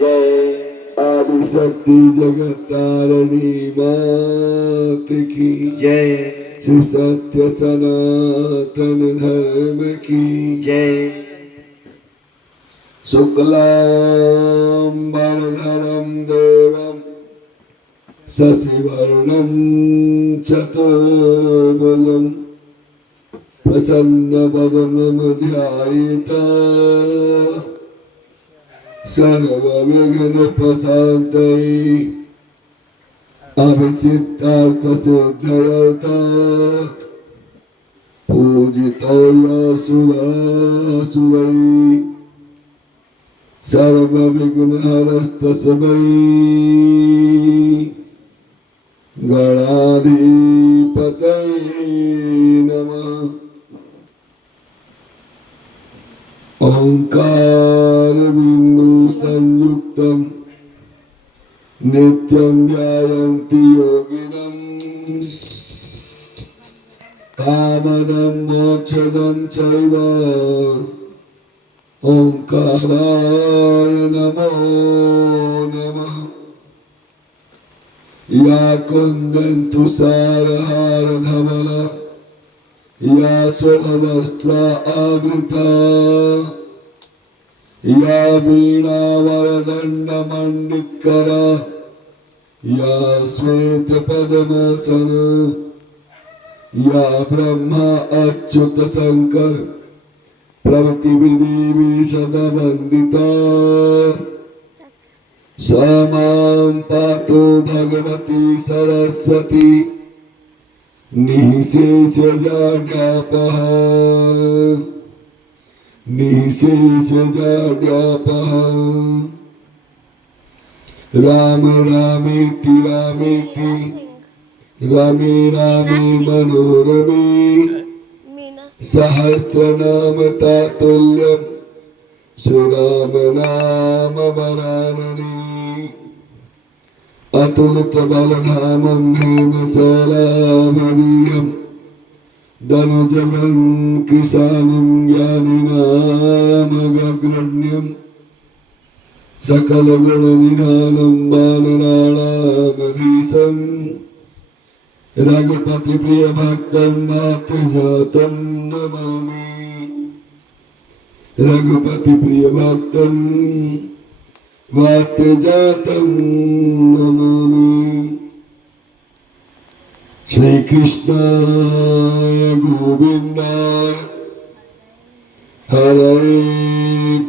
जय। आदिशक्ति जगत तारिणी मात की जय। श्री सत्य सनातन धर्म की जय। शुक्लांबरधरं देवं शशिवर्णं चतुर्भुजं प्रसन्नवदनं ध्यायेत् सर्वविघ्नोपशान्तये अभिषिक्तार्थसिद्धयर्थं पूजितो सुरसुरैः सर्वविघ्नहरस्तस्मै गणाधिपतये नमः। ओंकार बिंदु संयुक्तं नित्यं ध्यायन्ति योगिनं कामदं मोक्षदं चैव ओंकाराय नमो नमः। या कुन्दन्तु सारहारधवला या स्ववस्त्रा आवृता या वीणावरदण्डमण्डितकरा या श्वेतपद्मासना या ब्रह्मा अच्युत शंकर प्रभृति देवी सदा वंदिता सा मां पातु भगवती सरस्वती निःशेषजाड्यापः निःशेषजाड्यापः। राम रामेति रामेति रमे रामे मनोरमे सहस्रनाम तातुल्यं श्रीराम नाम वरानने। अतुलित बलधामं हेमशैलामणीयं धनुजवं किशानं ज्ञानिनामग्रगण्यं सकलगुणनिधानं बालराणामधीशं रघुपति प्रिय भक्तं नाथजातं नमामि। रघुपति प्रिय भक्तं नाथजातं नमामि। श्री कृष्णाय गोविन्दाय हरे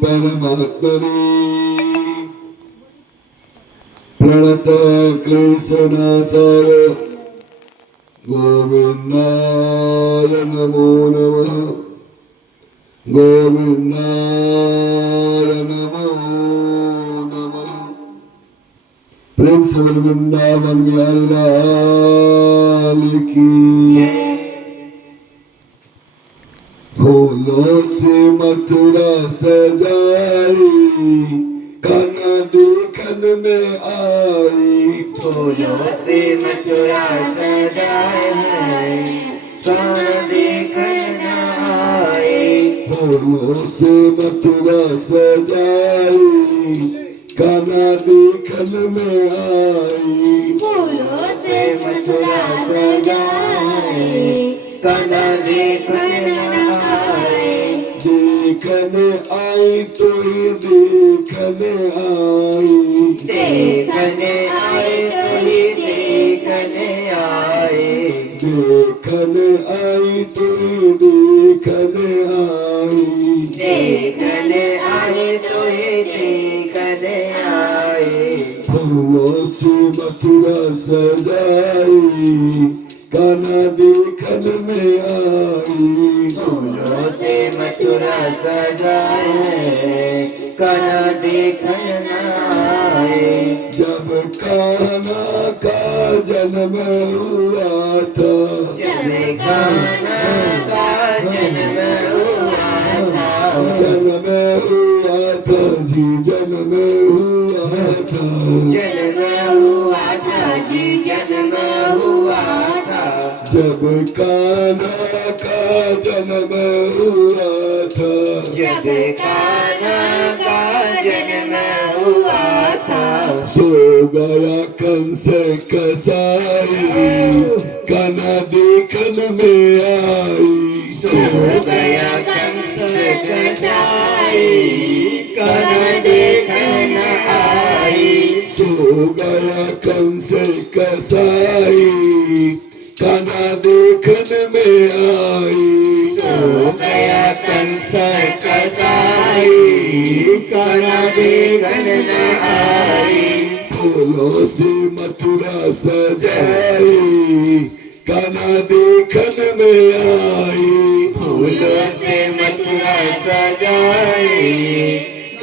परमात्मने प्रणतक्लेशनाशाय गोविन्दाय नमो नमः। गोविन्दाय नमो नमः। प्रेम से वृंदावन बिहारी लाल की। फूलों से मथुरा सजाई कान्हा देखन में आई। फूलों से मथुरा सजाई कान्हा देखन आई। फूलों से मथुरा सजाई कान्हा देखन में आई। फूलों से मथुरा सजाई कान्हा देखन आई। देखने आई तो ही देखने आई। देखने आई तो ही देखने आई। देखने आई तो ही देखने आई। देखने आई तो ही देखने आई। फूलों से मथुरा सजाई कान्हा देखन में आई। फूलों से मथुरा सजाए कान्हा देखन आए। जब कान्हा का जन्म हुआ था। जब कान्हा का जन्म हुआ था। जन्म हुआ था जी जन्म हुआ था। जन्म हुआ था जी जन्म हुआ था। जब कान्हा का जन्म हुआ था। जब कान्हा का जन्म हुआ था। सो गया कंस कसाई, कान्हा देखन में आई। सो गया कंस कसाई, कान्हा देखन आई। सो गया कंस कसाई, कान्हा देखन में आई। सो गया कंस कसाई, कान्हा देखन आई। फूलों से मथुरा सजाई, कान्हा देखन में आई। फूलों से मथुरा सजाई,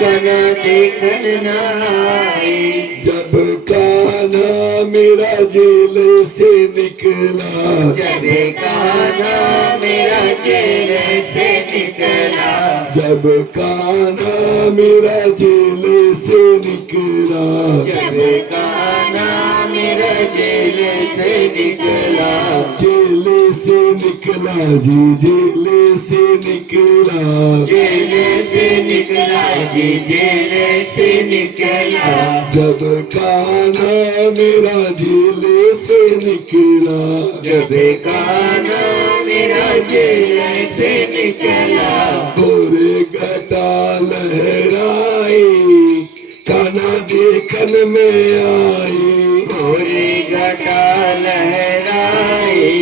कान्हा देखन आई। जब कान्हा मेरा जेल से निकला, जब कान्हा मेरा जेल से निकला। जब कान्हा मेरा जेल से निकला। जब कान्हा मेरा जेल से निकला। जेल से निकला जी, जेल से निकला। जेल से निकला जी, जेल से निकला। जब कान्हा मेरा जेल से निकला। जब कान्हा मेरा जेल से निकला। गोरे घटा लहराई, कान्हा देखन में आई। गोरी घटा लहराई,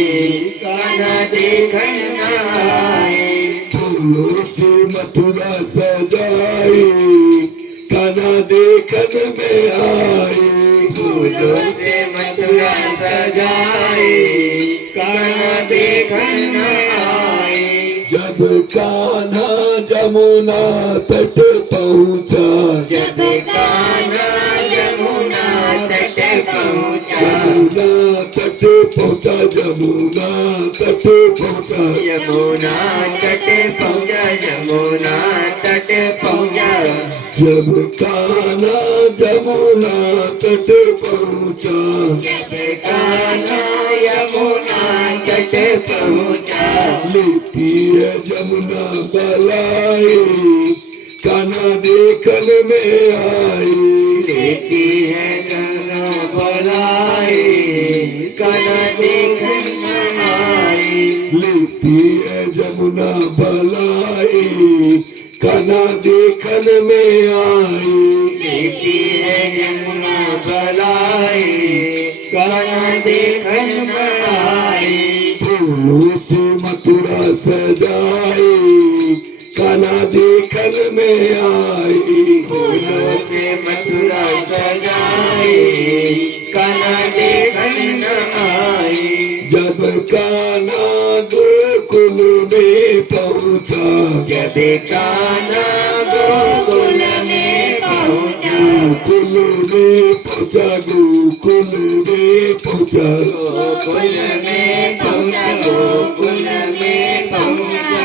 कान्हा देखन आई। फूलों से मथुरा सजाई, कान्हा देखन में आई। फूलों से मथुरा सजाई, कान्हा देखन आई। जब कान्हा जमुना तट पहुँचा। जब कान्हा यमुना तट पहुँचा। यमुना तट पहुँचा, यमुना तट पहुँचा। यमुना तट पहुँचा, यमुना तट पहुँचा। जब कान्हा जमुना तट पहुँचा। जब कान्हा यमुना तट पहुँचा। लेती है जमुना बलाई, कान्हा देखन में आई। लेती है गंगा बलाई, कान्हा देखन आई। लेती है जमुना बलाई, कान्हा देखन में आई। लेती है यमुना बलाई, कान्हा देखन आई। फूलों से मथुरा सजाई, कान्हा देखन में आई। फूलों से मथुरा सजाई, कान्हा देखन आई। जब कान्हा गोकुल में पहुँचा। जब कान्हा गोकुल में पहुँचा। गोकुल में पहुँचा, गोकुल में पहुँचा। गोकुल में पहुँचा, गोकुल में पहुँचा।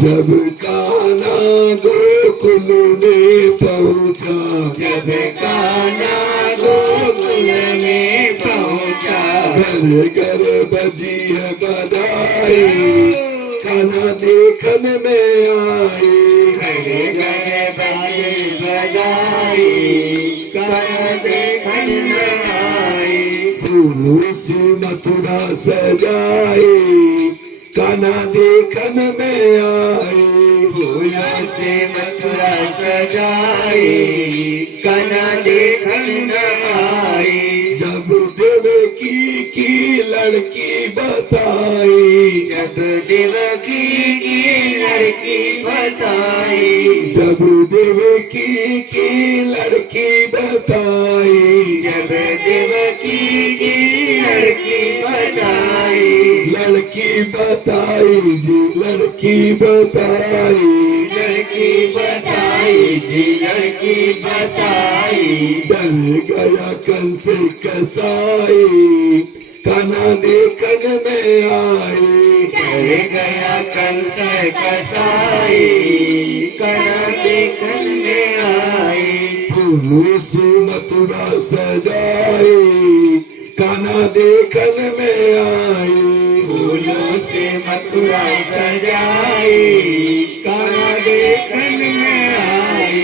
जब कान्हा गोकुल में पहुँचा। जब कान्हा गोकुल में पहुँचा। घर घर बजी है बधाई, कान्हा देखन में आई। घरे घरे बाजे बजाई, कान्हा देखन आई। फूलों से मथुरा सजाई, कान्हा देखन में आई। फूलों से मथुरा सजाई, कान्हा देखन आई। जब देवकी की लड़की बताई। जब देवकी की लड़की बताई। जब देवकी की लड़की बताई। जब देवकी की लड़की बताई। लड़की बताई जी, लड़की बताई। लड़की बताई जी, लड़की बताई। डर गया कंस कसाई, कान्हा देखन में आई। डर गया कंस कसाई, कान्हा देखन में आई। फूलों से मथुरा सजाई, कान्हा देखन में आई। फूलों से मथुरा सजाई, कान्हा देखन में आई।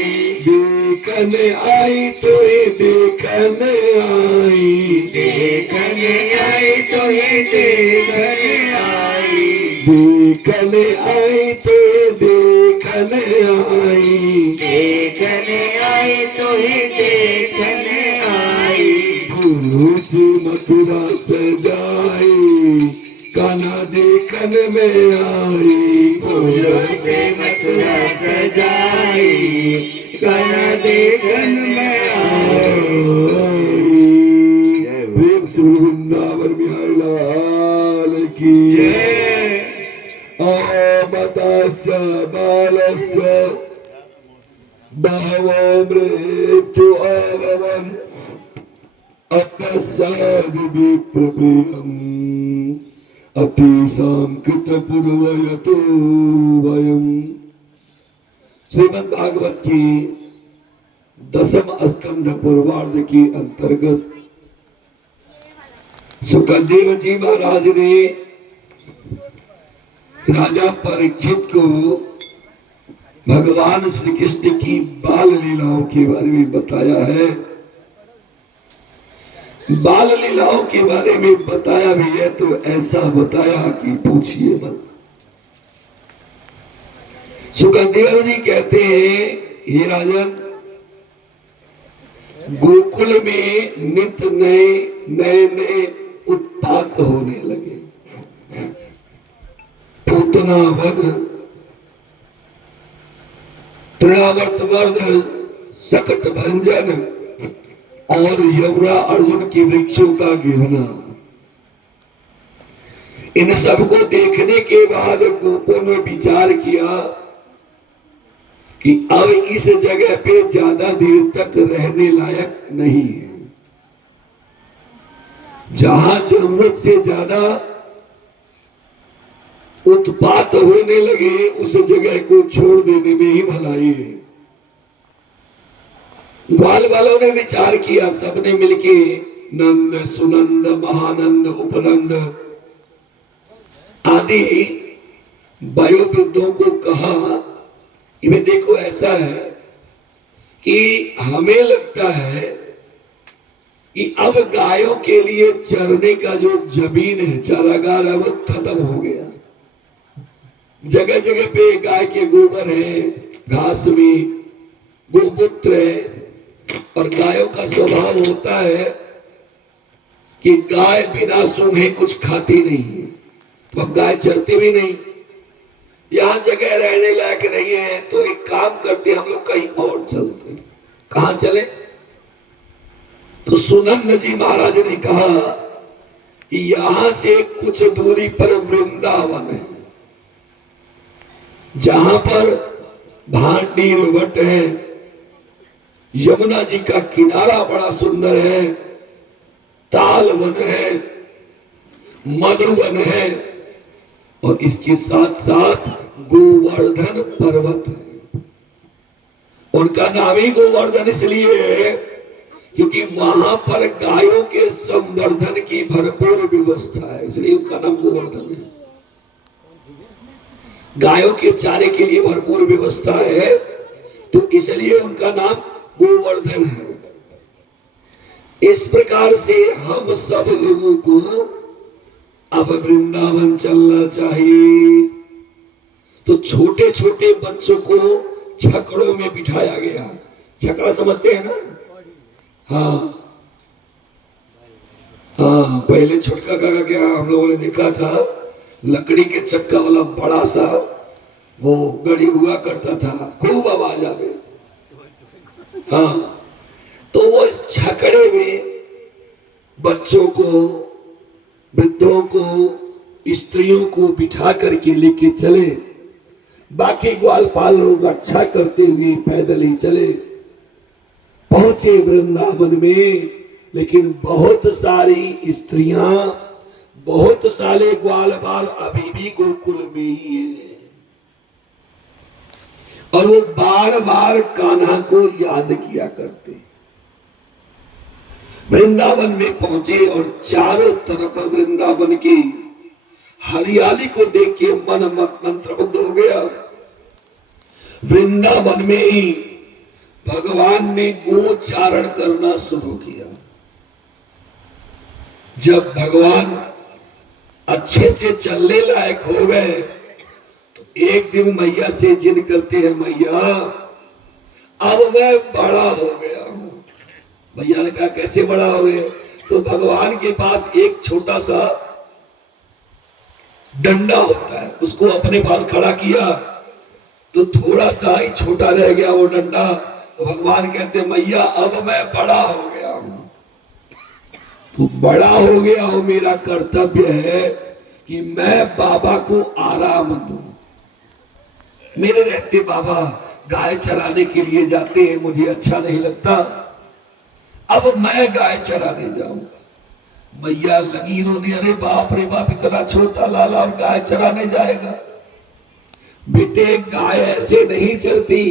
देखन देखने आई तो ही देखने आई, देखने आई तो ही देखने आई, देखने आई तो ही देखने आई, देखने आई तो ही देखने आई। फूलों से मथुरा सजाई, कान्हा देखने में आई, फूलों से मथुरा सजाई, कान्हा देखन में आई। प्रेम से वृंदावन बिहारी लाल की जय। आमदास्य बालस्य बहवो मृत्यु आभवन् अकस्माद् विप्रतिहम् अतीसां कृतपूर्वयतो वयम्। श्रीमद् भागवत की 10th स्कंध पूर्वार्ध की अंतर्गत सुखदेव जी महाराज ने राजा परीक्षित को भगवान श्री कृष्ण की बाल लीलाओं के बारे में बताया है। बाल लीलाओं के बारे में बताया भी है तो ऐसा बताया कि पूछिए मत। सुखदेव जी कहते हैं, हे राजन, गोकुल में नित्य नए नए उत्पात होने लगे। पूतना वध, तृणावर्त वर्ध, सकट भंजन और यमुना अर्जुन की वृक्षों का गिरना, इन सबको देखने के बाद गोपों ने विचार किया कि अब इस जगह पे ज्यादा देर तक रहने लायक नहीं है। जहां जरूरत से ज्यादा उत्पात होने लगे उस जगह को छोड़ देने में ही भलाई है। ग्वाल वालों ने विचार किया, सबने मिलके नंद, सुनंद, महानंद, उपनंद आदि वयोवृद्धों को कहा कि वे देखो, ऐसा है कि हमें लगता है कि अब गायों के लिए चरने का जो जमीन है, चारागार है, वो खत्म हो गया। जगह जगह पे गाय के गोबर है, घास में गोमूत्र है, और गायों का स्वभाव होता है कि गाय बिना सूंघे कुछ खाती नहीं है, तो अब गाय चरती भी नहीं। यहां जगह रहने लायक नहीं है, तो एक काम करते हम लोग कहीं और चलते। कहां चले? तो सुनंद जी महाराज ने कहा कि यहां से कुछ दूरी पर वृंदावन है, जहां पर भांडी वट है, यमुना जी का किनारा बड़ा सुंदर है, ताल वन है, मधुवन है, और इसके साथ साथ गोवर्धन पर्वत है। उनका नाम ही गोवर्धन इसलिए है क्योंकि वहां पर गायों के संवर्धन की भरपूर व्यवस्था है, इसलिए उनका नाम गोवर्धन है। गायों के चारे के लिए भरपूर व्यवस्था है, तो इसलिए उनका नाम गोवर्धन है। इस प्रकार से हम सब लोगों को अब वृंदावन चलना चाहिए। तो छोटे छोटे बच्चों को छकड़ों में बिठाया गया। छकड़ा समझते हैं ना? हाँ हाँ, पहले छोटका काका क्या हम लोगों ने देखा था, लकड़ी के चक्का वाला बड़ा सा वो गड़ी हुआ करता था, खूब आवाज आवे। हाँ, तो वो इस छकड़े में बच्चों को, वृद्धों को, स्त्रियों को बिठा करके लेके चले। बाकी ग्वालपाल लोग अच्छा करते हुए पैदल ही चले। पहुंचे वृंदावन में, लेकिन बहुत सारी स्त्रियां, बहुत सारे ग्वाल बाल अभी भी गोकुल में ही है, और वो बार बार कान्हा को याद किया करते। वृंदावन में पहुंचे और चारों तरफ वृंदावन की हरियाली को देख के मन मंत्रमुग्ध हो गया। वृंदावन में ही भगवान ने गोचारण करना शुरू किया। जब भगवान अच्छे से चलने लायक हो गए तो एक दिन मैया से जिद करते हैं, मैया अब मैं बड़ा हो गया हूं। मैया ने कहा कैसे बड़ा हो गए? तो भगवान के पास एक छोटा सा डंडा होता है, उसको अपने पास खड़ा किया तो थोड़ा सा ही छोटा रह गया वो डंडा। तो भगवान कहते मैया अब मैं बड़ा हो गया हूं। तो बड़ा हो गया हूं, मेरा कर्तव्य है कि मैं बाबा को आराम दूं। मेरे रहते बाबा गाय चराने के लिए जाते हैं, मुझे अच्छा नहीं लगता, अब मैं गाय चराने जाऊंगा। मैया लगी रोने, अरे बाप रे बाप, इतना छोटा लाला और गाय चराने जाएगा। बेटे गाय ऐसे नहीं चलती,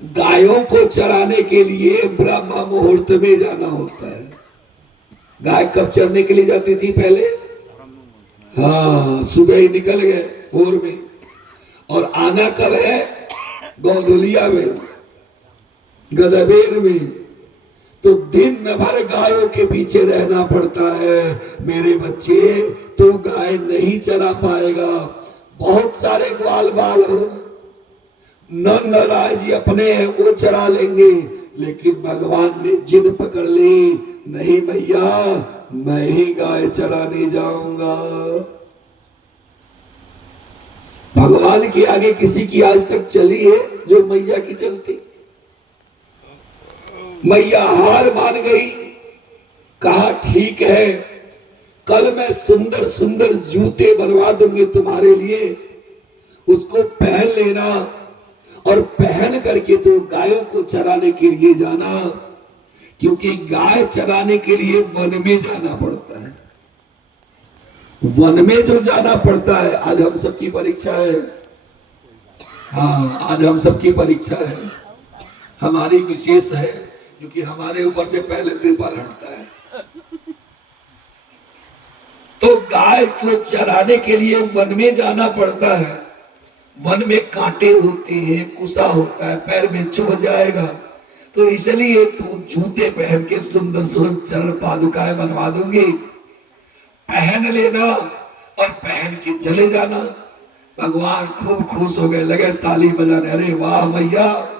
गायों को चराने के लिए ब्रह्म मुहूर्त में जाना होता है। गाय कब चरने के लिए जाती थी पहले? हाँ, सुबह ही निकल गए भोर में, और आना कब है? गोधुलिया में, गदबेर में। तो दिन भर गायों के पीछे रहना पड़ता है। मेरे बच्चे तो गाय नहीं चरा पाएगा। बहुत सारे ग्वाल बाल हो, नंदराय जी अपने हैं वो चरा लेंगे, लेकिन भगवान ने जिद पकड़ ली, नहीं मैया मैं ही गाय चराने जाऊंगा। भगवान के आगे किसी की आज तक चली है जो मैया की चलती? मैया हार मान गई, कहा ठीक है, कल मैं सुंदर सुंदर जूते बनवा दूंगी तुम्हारे लिए, उसको पहन लेना और पहन करके तो गायों को चराने के लिए जाना, क्योंकि गाय चराने के लिए वन में जाना पड़ता है। वन में जो जाना पड़ता है, आज हम सबकी परीक्षा है। हाँ, आज हम सबकी परीक्षा है, हमारी विशेष है, क्योंकि हमारे ऊपर से पहले त्रिपाल हटता है। तो गाय को चराने के लिए वन में जाना पड़ता है। वन में कांटे होते हैं, कुसा होता है, पैर में चुभ जाएगा, तो इसलिए तू जूते पहन के सुंदर सुंदर चरण पादुकाएं बनवा दूंगी, पहन लेना और पहन के चले जाना। भगवान खूब खुश हो गए, लगे ताली बजाने, अरे वाह मैया,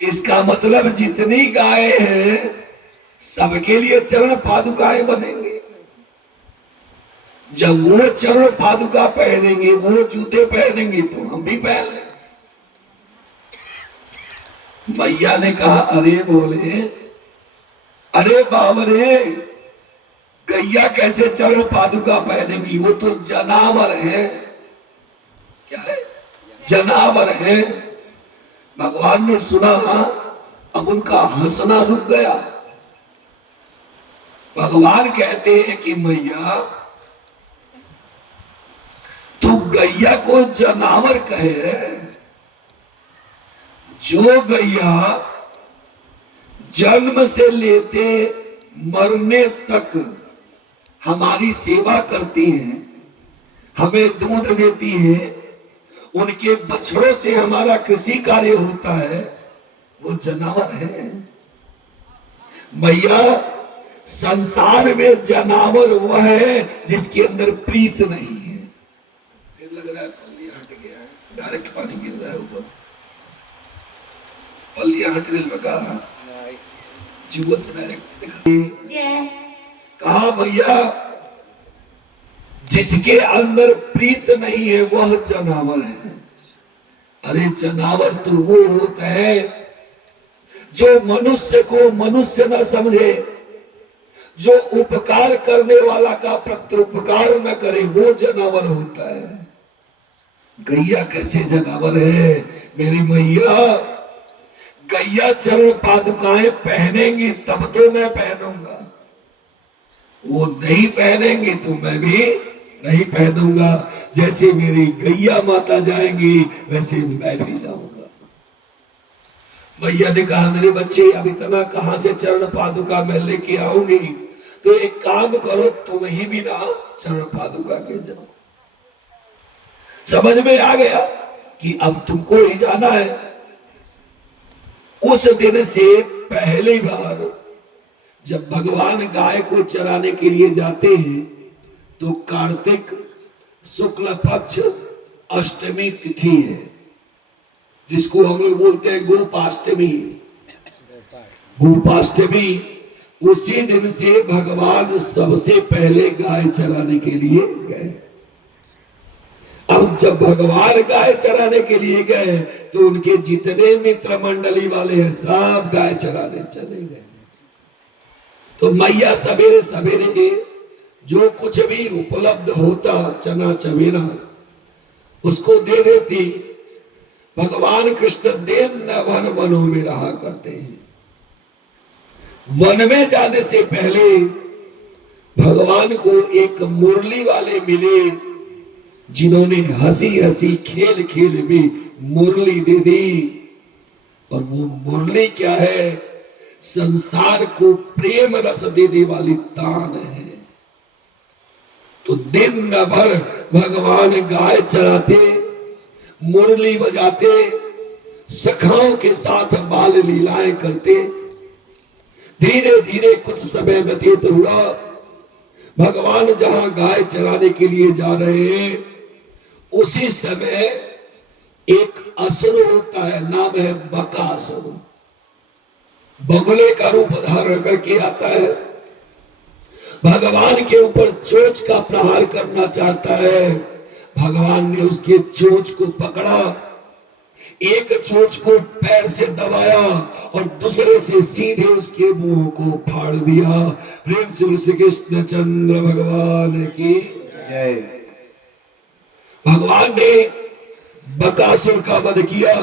इसका मतलब जितनी गाय हैं सबके लिए चरण पादुकाएं बनेंगे। जब वो चरण पादुका पहनेंगे, वो जूते पहनेंगे, तो हम भी पहन लेंगे। मैया ने कहा, अरे बोले, अरे बाबरे, गैया कैसे चरण पादुका पहनेंगी? वो तो जनावर है। क्या है? जनावर है। भगवान ने सुना, अब उनका हंसना रुक गया। भगवान कहते हैं कि मैया तू गैया को जनावर कहे, जो गैया जन्म से लेते मरने तक हमारी सेवा करती हैं, हमें दूध देती हैं, उनके बछड़ों से हमारा कृषि कार्य होता है, वो जनावर है। मैया संसार में जनावर वह है जिसके अंदर प्रीत नहीं है। फिर लग रहा है पल्लिया हट गया है, डायरेक्ट पानी गिर रहा है ऊपर। पल्लिया हट गई, लगा जीवन तो डायरेक्ट कहा, भैया जिसके अंदर प्रीत नहीं है वह जनावर है। अरे जनावर तो वो होता है जो मनुष्य को मनुष्य न समझे, जो उपकार करने वाला का प्रत्युपकार न करे, वो जनावर होता है। गैया कैसे जनावर है? मेरी मैया गैया चरण पादुकाएं पहनेंगी तब तो मैं पहनूंगा, वो नहीं पहनेंगे तो मैं भी नहीं पहनूंगा। जैसे मेरी गैया माता जाएंगी वैसे मैं भी जाऊंगा। मैया ने कहा, मेरे बच्चे अब इतना कहां से चरण पादुका मैं लेके आऊंगी, तो एक काम करो, तुम ही भी ना चरण पादुका के जाओ। समझ में आ गया कि अब तुमको ही जाना है। उस दिन से पहली बार जब भगवान गाय को चराने के लिए जाते हैं तो कार्तिक शुक्ल पक्ष अष्टमी तिथि है, जिसको हम लोग बोलते हैं गोपाष्टमी। गोपाष्टमी उसी दिन से भगवान सबसे पहले गाय चराने के लिए गए। अब जब भगवान गाय चराने के लिए गए तो उनके जितने मित्र मंडली वाले हैं सब गाय चराने चले गए। तो मैया सवेरे सवेरे जो कुछ भी उपलब्ध होता चना चमेरा उसको दे देती। भगवान कृष्ण दिन न वनों में रहा करते हैं। वन में जाने से पहले भगवान को एक मुरली वाले मिले, जिन्होंने हंसी हंसी खेल खेल में मुरली दे दी। और वो मुरली क्या है? संसार को प्रेम रस देने वाली तान है। तो दिन भर भगवान गाय चराते, मुरली बजाते, सखाओं के साथ बाल लीलाएं करते। धीरे धीरे कुछ समय व्यतीत हुआ। भगवान जहां गाय चराने के लिए जा रहे हैं उसी समय एक असुर होता है, नाम है बकासुर। बगुले का रूप धारण करके आता है, भगवान के ऊपर चोंच का प्रहार करना चाहता है। भगवान ने उसके चोंच को पकड़ा, एक चोंच को पैर से दबाया और दूसरे से सीधे उसके मुंह को फाड़ दिया। प्रेम से श्री कृष्ण चंद्र भगवान की जय। भगवान ने बकासुर का वध किया।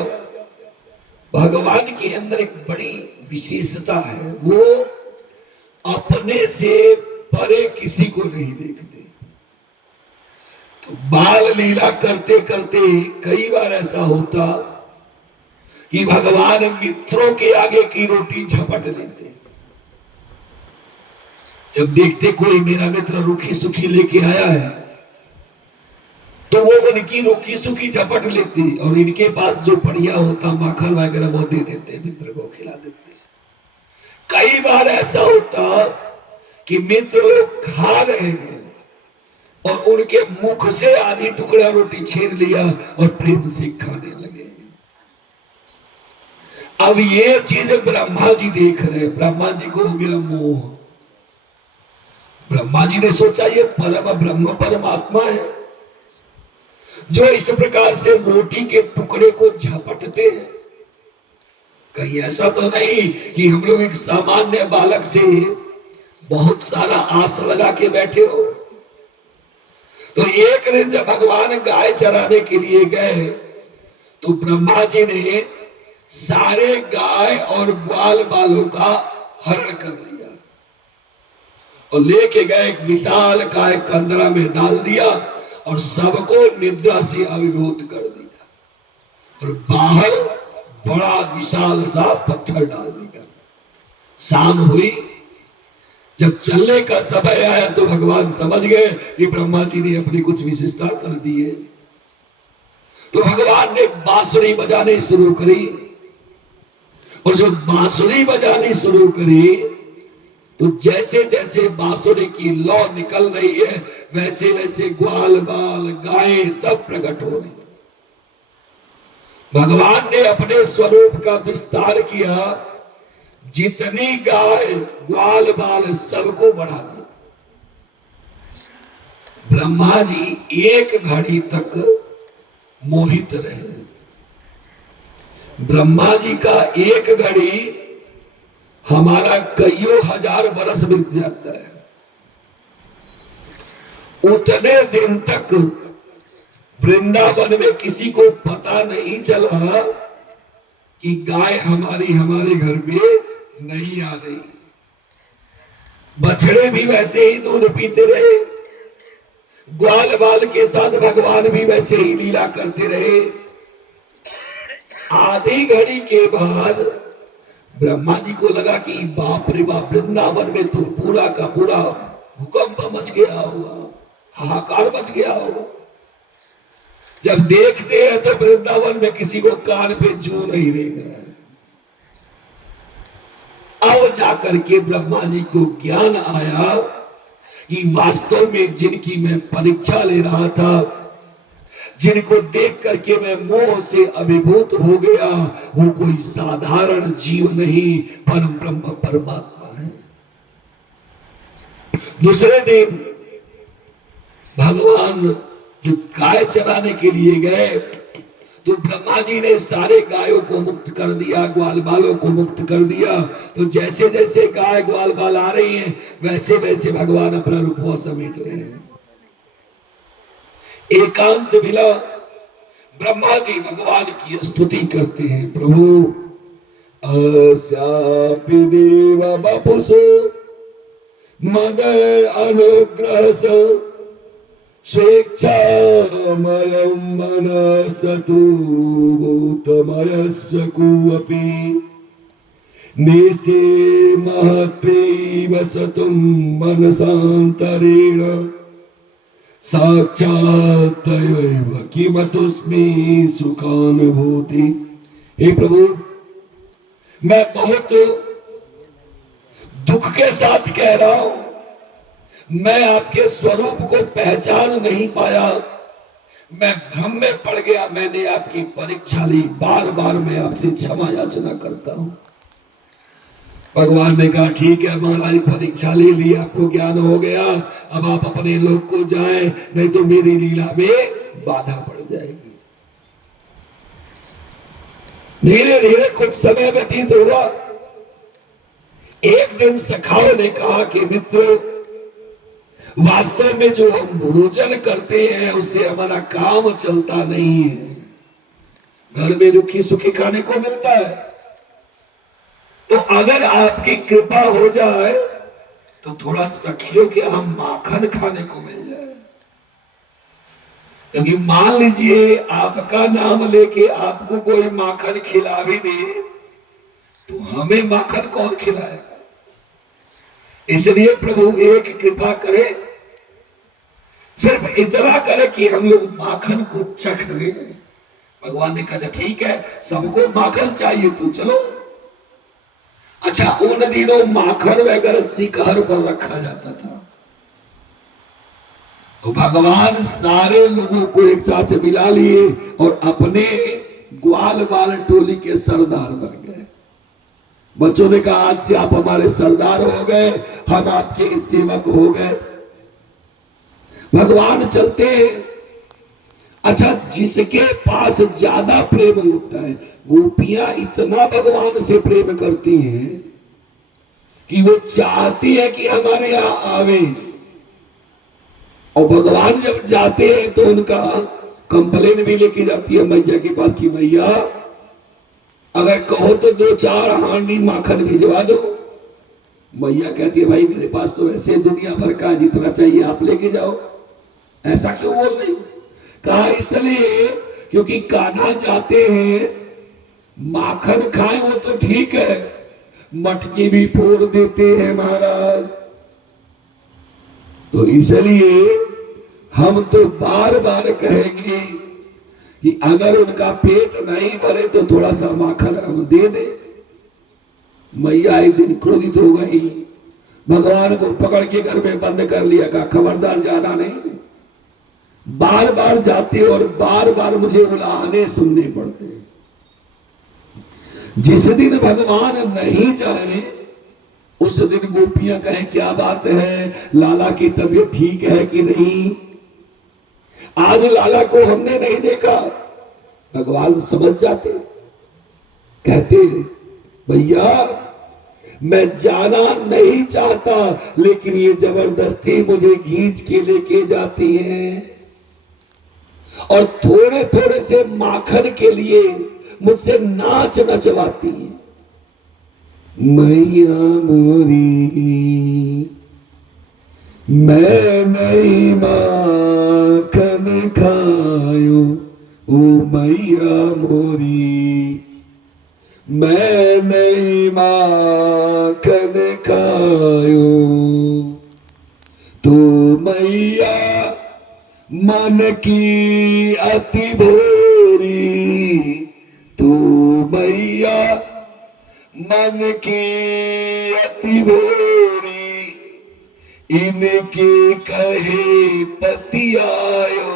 भगवान के अंदर एक बड़ी विशेषता है, वो अपने से परे किसी को नहीं देखते। तो बाल लीला करते करते कई बार ऐसा होता कि भगवान मित्रों के आगे की रोटी झपट लेते। जब देखते कोई मेरा मित्र रूखी सूखी लेके आया है तो वो उनकी रूखी सूखी झपट लेते और इनके पास जो बढ़िया होता माखन वगैरह वो दे देते, मित्र को खिला देते। कई बार ऐसा होता कि मित्र लोग खा रहे हैं और उनके मुख से आधी टुकड़ा रोटी छीन लिया और प्रेम से खाने लगे। अब ये चीज ब्रह्मा जी देख रहे। ब्रह्मा जी को हो गया मोह। ब्रह्मा जी ने सोचा ये परम ब्रह्म परमात्मा है जो इस प्रकार से रोटी के टुकड़े को झपटते हैं। कहीं ऐसा तो नहीं कि हम लोग एक सामान्य बालक से बहुत सारा आस लगा के बैठे हो। तो एक दिन जब भगवान गाय चराने के लिए गए तो ब्रह्मा जी ने सारे गाय और ग्वाल बालों का हरण कर लिया और लेके गए एक विशाल काय कंदरा में डाल दिया और सबको निद्रा से अभिभूत कर दिया और बाहर बड़ा विशाल सा पत्थर डाल दिया। शाम हुई, जब चलने का समय आया तो भगवान समझ गए कि ब्रह्मा जी ने अपनी कुछ विशेषता कर दी है। तो भगवान ने बांसुरी बजानी शुरू करी और जो बांसुरी बजानी शुरू करी तो जैसे जैसे बांसुरी की लौ निकल रही है वैसे वैसे ग्वाल बाल गायें सब प्रकट हो रही। भगवान ने अपने स्वरूप का विस्तार किया, जितनी गाय ग्वाल बाल सबको बढ़ा दिया। ब्रह्मा जी एक घड़ी तक मोहित रहे। ब्रह्मा जी का एक घड़ी हमारा कईयों हजार बरस बीत जाता है। उतने दिन तक वृंदावन में किसी को पता नहीं चला कि गाय हमारे घर में नहीं आ रही। बछड़े भी वैसे ही दूध पीते रहे, ग्वाल बाल के साथ भगवान भी वैसे ही लीला करते रहे। आधी घड़ी के बाद ब्रह्मा जी को लगा कि बाप रे बाप, वृंदावन में तो पूरा का पूरा भूकंप मच गया होगा, हाहाकार मच गया होगा। जब देखते हैं तो वृंदावन में किसी को कान पे जू नहीं रह रहा है। तब जाकर के ब्रह्मा जी को ज्ञान आया कि वास्तव में जिनकी मैं परीक्षा ले रहा था, जिनको देख करके मैं मोह से अभिभूत हो गया, वो कोई साधारण जीव नहीं, परम ब्रह्म परमात्मा है। दूसरे दिन भगवान जो गाय चराने के लिए गए, तो ब्रह्मा जी ने सारे गायों को मुक्त कर दिया, ग्वाल बालों को मुक्त कर दिया। तो जैसे जैसे गाय ग्वाल बाल आ रही हैं, वैसे वैसे भगवान अपना रूप समेट रहे हैं। एकांत मिला, ब्रह्मा जी भगवान की स्तुति करते हैं, प्रभु अस्यापि देव बपुसो मद अनुग्रह स्वेच्छामयं मनसतु भूतमयस्य कुअपि निशे महत्वैव सतुं मनसान्तरेण साक्षात्तयैव किमतुस्मि सुखानुभूति। हे प्रभु, मैं बहुत दुख के साथ कह रहा हूं, मैं आपके स्वरूप को पहचान नहीं पाया, मैं भ्रम में पड़ गया, मैंने आपकी परीक्षा ली, बार बार मैं आपसे क्षमा याचना करता हूं। भगवान ने कहा ठीक है महाराज, परीक्षा ले ली, आपको ज्ञान हो गया, अब आप अपने लोक को जाएं, नहीं तो मेरी लीला में बाधा पड़ जाएगी। धीरे धीरे कुछ समय व्यतीत हुआ। एक दिन सखाओं ने कहा कि मित्र, वास्तव में जो हम भोजन करते हैं उससे हमारा काम चलता नहीं है, घर में रुखी सुखी खाने को मिलता है, तो अगर आपकी कृपा हो जाए तो थोड़ा सखियों के हम माखन खाने को मिल जाए। क्योंकि मान लीजिए आपका नाम लेके आपको कोई माखन खिला भी दे तो हमें माखन कौन खिलाएगा। इसलिए प्रभु एक कृपा करे, सिर्फ इतना करे कि हम लोग माखन को चख ले। भगवान ने कहा ठीक है, सबको माखन चाहिए तो चलो। अच्छा, उन दिनों माखन वगैरह शिखर पर रखा जाता था, तो भगवान सारे लोगों को एक साथ मिला लिए और अपने ग्वाल बाल टोली के सरदार बन गए। बच्चों ने कहा आज से आप हमारे सरदार हो गए, हम आपके सेवक हो गए। भगवान चलते हैं। अच्छा, जिसके पास ज्यादा प्रेम होता है, गोपियां इतना भगवान से प्रेम करती हैं कि वो चाहती है कि हमारे यहाँ आवे, और भगवान जब जाते हैं तो उनका कंप्लेन भी लेके जाती है मैया के पास कि मैया अगर कहो तो 2-4 हांडी माखन भिजवा दो। मैया कहती है भाई मेरे पास तो ऐसे दुनिया भर का जितना चाहिए आप लेके जाओ। ऐसा क्यों बोल रही हो? कहा इसलिए क्योंकि कान्हा जाते हैं, माखन खाए वो तो ठीक है, मटकी भी फोड़ देते हैं महाराज। तो इसलिए हम तो बार बार कहेंगे कि अगर उनका पेट नहीं भरे तो थोड़ा सा माखन हम दे दे। मैया एक दिन क्रोधित हो गई, भगवान को पकड़ के घर में बंद कर लिया, कहा खबरदार जाना नहीं। बार बार जाते और बार बार मुझे उलाहने सुनने पड़ते। जिस दिन भगवान नहीं जाए उस दिन गोपियां कहें क्या बात है, लाला की तबीयत ठीक है कि नहीं, आज लाला को हमने नहीं देखा। भगवान समझ जाते, कहते भैया मैं जाना नहीं चाहता, लेकिन ये जबरदस्ती मुझे खींच के लेके जाती हैं और थोड़े थोड़े से माखन के लिए मुझसे नाच नचवाती है। मैया मोरी मैं नहीं माखन खायो, ओ मैया मोरी मैं नहीं माखन खायो, तो मैया मन की अति भोरी, तू मैया मन की अति भोरी, इनके कहे पति आयो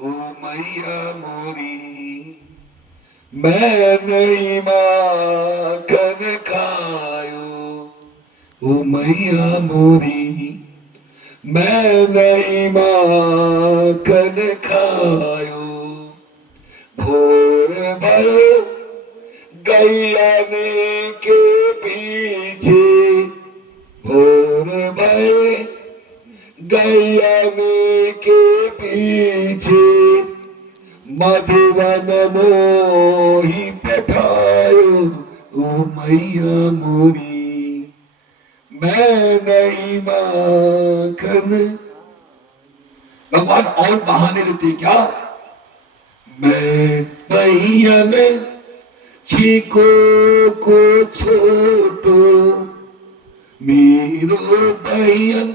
ओ मैया मोरी। मैं नहीं माखन खायो ओ मैया मोरी, मैं नहीं माखन खायो। भोर भयो गैया ने के पीछे, भोर भय गैया ने के पीछे, मधुवन मोही पठायो ओ मैया मोरी। मैं नहीं माखन। भगवान और बहाने देते क्या? मैं पहियन छीको को छोटो, मेरो बहन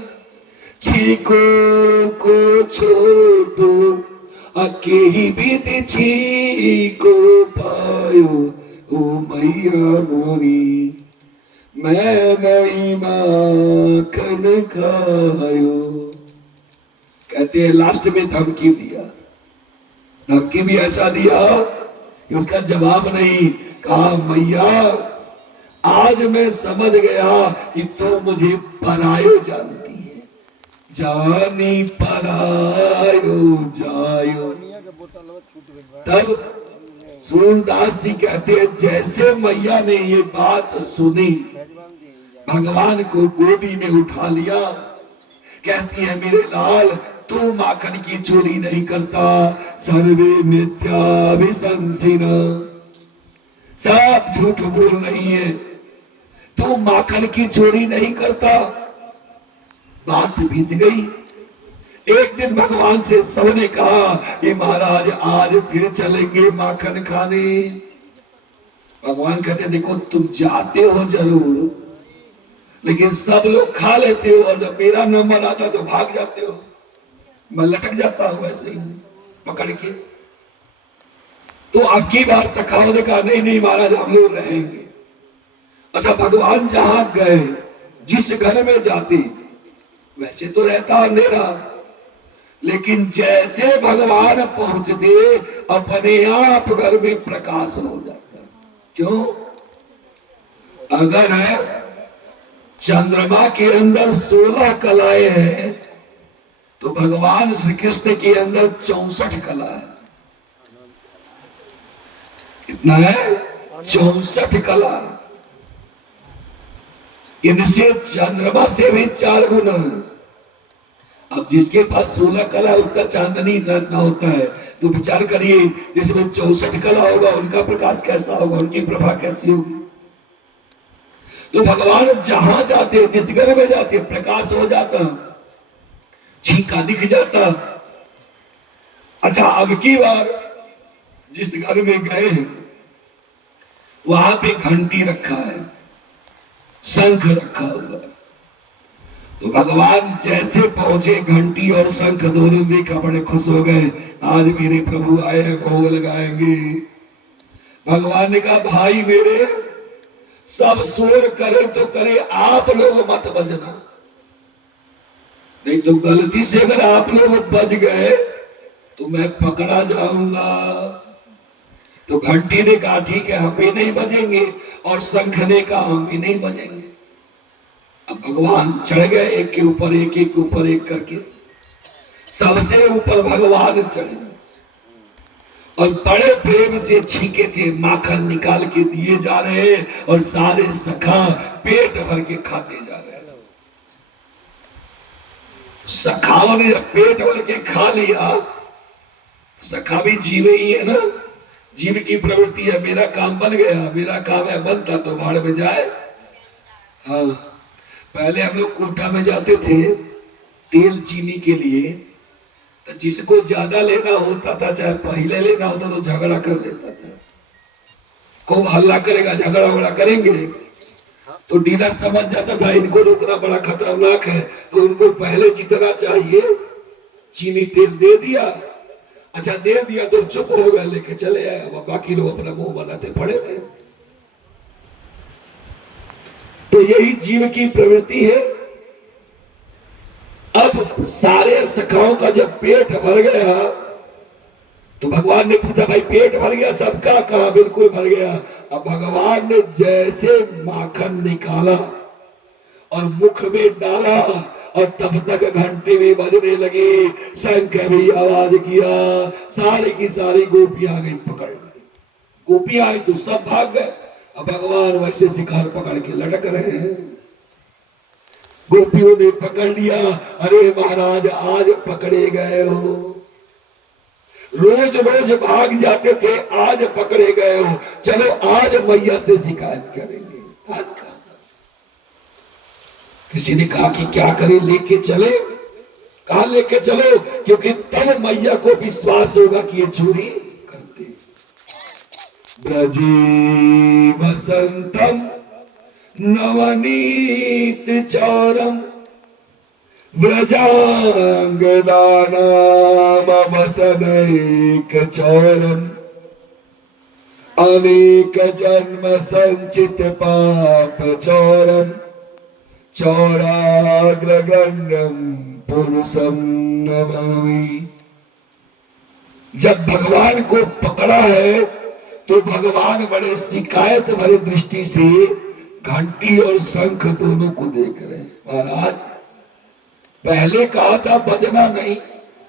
छीको को छोटो, अकेही विधि छीको पायो ओ मैया मोरी। मैं नहीं माखन खायो। कहते हैं लास्ट में धमकी दिया, धमकी भी ऐसा दिया कि उसका जवाब नहीं। कहा मैया आज मैं समझ गया कि तो मुझे परायो जानती है, जानी परायो जायो। तब सूरदास जी कहते हैं जैसे मैया ने ये बात सुनी, भगवान को गोदी में उठा लिया। कहती है मेरे लाल तू माखन की चोरी नहीं करता, सर्वे मिथ्याभिशंसिना, सब झूठ बोल रही है, तू माखन की चोरी नहीं करता। बात बीत गई। एक दिन भगवान से सबने कहा कि महाराज आज फिर चलेंगे माखन खाने। भगवान कहते देखो तुम जाते हो जरूर, लेकिन सब लोग खा लेते हो और जब मेरा नंबर आता तो भाग जाते हो। मैं लटक जाता हूं ऐसे ही पकड़ के। तो अब की बार सखाओं ने कहा नहीं नहीं महाराज हम लोग रहेंगे। अच्छा भगवान जहां गए, जिस घर में जाते, वैसे तो रहता अंधेरा, लेकिन जैसे भगवान पहुंचते अपने आप घर में प्रकाश हो जाता। क्यों? अगर चंद्रमा के अंदर 16 कलाएं हैं तो भगवान श्री कृष्ण के अंदर 64 कला है। कितना है? 64 कला। इनसे चंद्रमा से भी 4 गुना है। अब जिसके पास 16 कला उसका चांदनी ना होता है, तो विचार करिए जिसमें 64 कला होगा उनका प्रकाश कैसा होगा, उनकी प्रभा कैसी होगी। तो भगवान जहां जाते, जिस घर में जाते, प्रकाश हो जाता, छीका दिख जाता। अच्छा अब की बार जिस घर में गए वहां पे घंटी रखा है, शंख रखा हुआ है। तो भगवान जैसे पहुंचे घंटी और शंख दोनों देखा, बड़े खुश हो गए, आज मेरे प्रभु आए हैं, भोग लगाएंगे। भगवान ने कहा भाई मेरे सब शोर करे तो करे, आप लोग मत बजना, नहीं तो गलती से अगर आप लोग बज गए तो मैं पकड़ा जाऊंगा। तो घंटी ने कहा ठीक है हम भी नहीं बजेंगे, और शंख ने कहा हम भी नहीं बजेंगे। अब भगवान चढ़ गए एक के ऊपर एक, एक के ऊपर एक करके। सबसे ऊपर भगवान चढ़े और बड़े प्रेम से छीके से माखन निकाल के दिए जा रहे हैं, और सारे सखा पेट भर के खाते जा रहे हैं। सखाओं ने जब पेट भर के खा लिया, सखा भी जीव ही है ना, जीव की प्रवृत्ति है, मेरा काम बन गया, मेरा काम है बनता तो भाड़ में जाए। हाँ पहले हम लोग कोटा में जाते थे तेल चीनी के लिए, तो जिसको ज्यादा लेना होता था, चाहे पहले लेना होता तो झगड़ा कर देता था। खूब हल्ला करेगा, झगड़ा वगड़ा करेंगे, तो डीलर समझ जाता था इनको रोकना बड़ा खतरनाक है, तो उनको पहले जितना चाहिए चीनी तेल दे दिया। अच्छा दे दिया तो चुप हो गए, लेके चले आए, बाकी लोग अपना मुंह बनाते पड़े थे। तो यही जीव की प्रवृत्ति है। अब सारे सखाओं का जब पेट भर गया तो भगवान ने पूछा, भाई पेट भर गया सबका? कहा बिल्कुल भर गया। अब भगवान ने जैसे माखन निकाला और मुख में डाला और तब तक घंटे भी बजने लगी, शंख भी आवाज किया, सारी की सारी गोपियां आ गई पकड़ ली। गोपियां आई तो सब भाग गए। अब भगवान वैसे शिकार पकड़ के लटक रहे हैं। गोपियों ने पकड़ लिया, अरे महाराज आज पकड़े गए हो, रोज रोज भाग जाते थे, आज पकड़े गए हो, चलो आज मैया से शिकायत करेंगे। आज का किसी ने कहा कि क्या करें, लेके चले? कहा लेके चलो, क्योंकि तब मैया को विश्वास होगा कि ये चोरी करते। ब्रजी वसंतम नवनीत चौरम व्रजांगनानाम वसनैक चौरम अनेक जन्म संचित पाप चौरम चौराग्रगण्यम पुरुषम नमामि। जब भगवान को पकड़ा है तो भगवान बड़े शिकायत भरी दृष्टि से घंटी और शंख दोनों को देख रहे हैं। महाराज पहले कहा था बजना नहीं,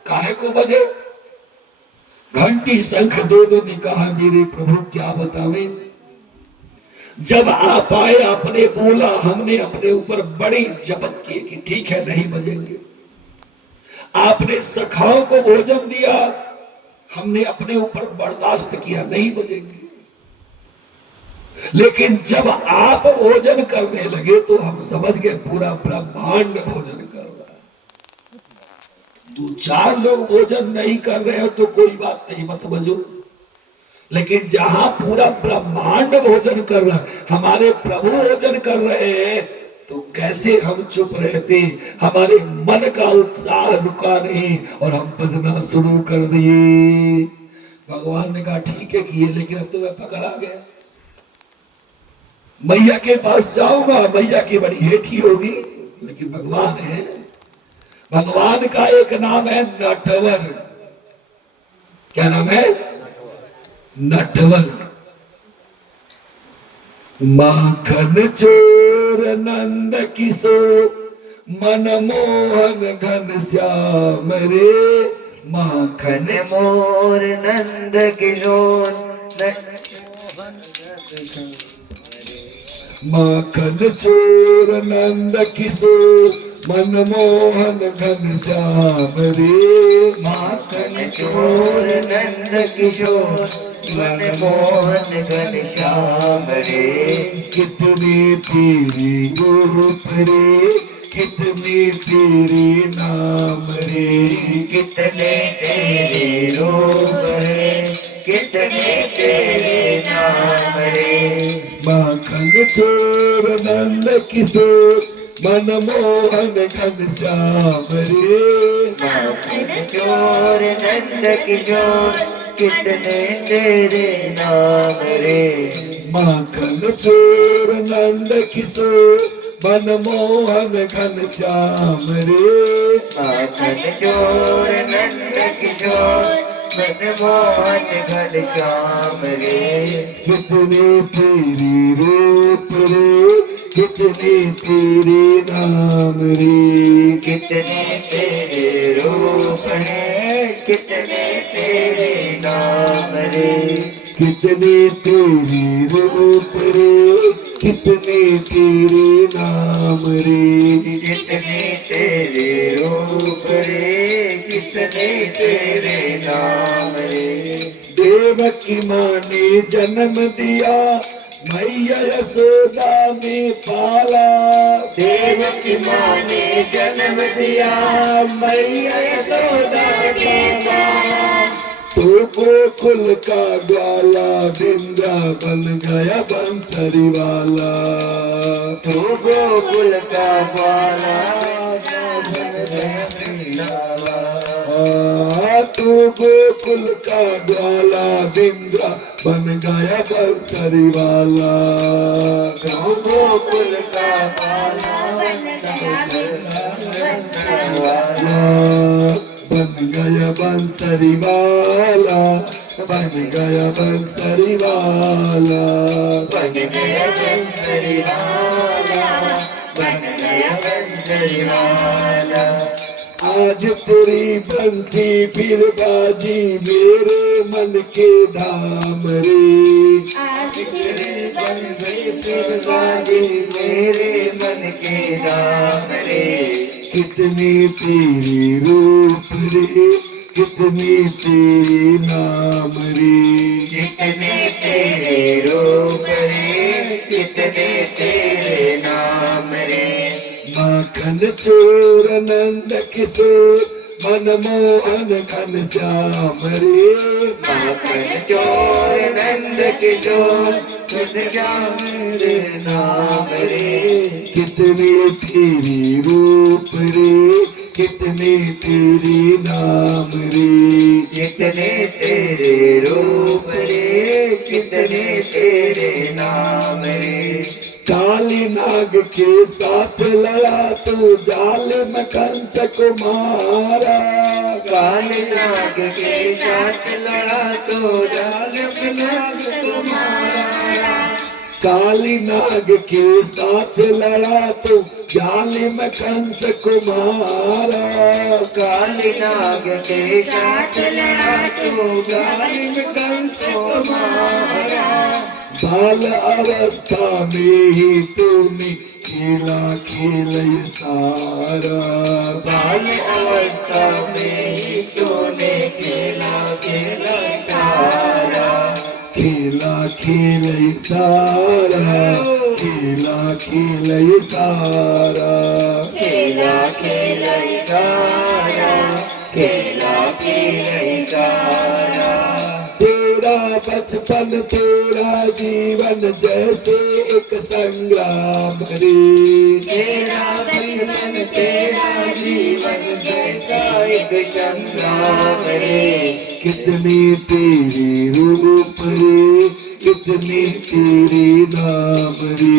काहे को बजे? घंटी शंख दोनों ने कहा मेरे प्रभु क्या बतावे। जब आप आए आपने बोला, हमने अपने ऊपर बड़ी जबत की कि ठीक है नहीं बजेंगे। आपने सखाओं को भोजन दिया, हमने अपने ऊपर बर्दाश्त किया नहीं बजेंगे। लेकिन जब आप भोजन करने लगे तो हम समझ गए पूरा ब्रह्मांड भोजन कर रहा है। 2-4 लोग भोजन नहीं कर रहे हो तो कोई बात नहीं, मत बजो। लेकिन जहां पूरा ब्रह्मांड भोजन कर रहा है, हमारे प्रभु भोजन कर रहे हैं, तो कैसे हम चुप रहते? हमारे मन का उत्साह रुका नहीं और हम बजना शुरू कर दिए। भगवान ने कहा ठीक है किए, लेकिन अब तो मैं पकड़ा गया, मैया के पास जाऊंगा, मैया की बड़ी हेठी होगी। लेकिन भगवान है, भगवान का एक नाम है नटवर। क्या नाम है? नटवर। माखन चोर नंद किशोर मनमोहन घन श्याम रे। माखन मोर नंद किशोर माखन चोर नंद किशोर मनमोहन घन श्याम रे। माखन चोर नंद किशोर मनमोहन घन श्याम रे। कितने तेरे रूप रे, कितने तेरे नाम रे। कितने तेरे रूप रे, कितने तेरे नाम रे। माखन चोर नंद किशोर मनमोहन घन श्याम रे। माखन चोर नंद किशोर कितने तेरे नाम रे। माखन चोर नंद किशोर मनमोहन घन श्याम रे। माखन चोर नंद किशोर मनमोहन घन श्याम रे। कितने तेरे रूप रे, कितने तेरे नाम रे। कितने तेरे रूप है, कितने तेरे नाम रे। कितने तेरे रूप रे, कितने तेरे नाम रे। कितने तेरे रूप रे, कितने तेरे नाम रे। देवकी माँ ने जन्म दिया, मैया यशोदा में पाला। देवकी माँ ने जन्म दिया, मैया यशोदा में पाला। तो गोकुल का ग्वाला वृंदावन गया बंसरी वाला। तो गोकुल का ग्वाला तू गोकुल का ग्वाला बन गया बंसरी वाला तू गोकुल का बाला बन गया बंसरी वाला बन गया बंसरी वाला बन गया बंसरी वाला बन गया बंसरी वाला बन गया बंसरी वाला आज तेरी बंसी फिर बाजी मेरे मन के धाम रे आज तेरी बंसी फिर बाजी मेरे मन के धाम रे कितनी तेरी रूप रे कितनी तेरी नाम रे कितने तेरे रूप रे कितने तेरे नाम रे माखन चोर नंद किशोर मनमोहन घन श्याम रे माखन चोर नंद किशोर खुद श्याम रे नाम रे कितने तेरी रूप रे कितने तेरी नाम रे कितने तेरे रूप रे कितने तेरे नाम रे काली नाग के साथ लड़ा तो जाल में कंस को मारा काल नाग के साथ लड़ा तो जाल में नाग को मारा काली नाग के साथ लड़ा तो जाल में कंस को मारा काल नाग के साथ लड़ा तो जाल में कंस को मारा बाल अवस्था में ही तूने खेला खेल सारा बाल अवस्था में ही तूने खेला खेला सारा खेला खेल सारा खेला खेल सारा खेला खेला सारा खेला खेला सारा तेरा बचपन तेरा जीवन जैसे एक संग्राम रे तेरा बचपन तेरा जीवन जैसा एक संग्राम रे कितनी तेरी रूप रे कितनी तेरी नाम रे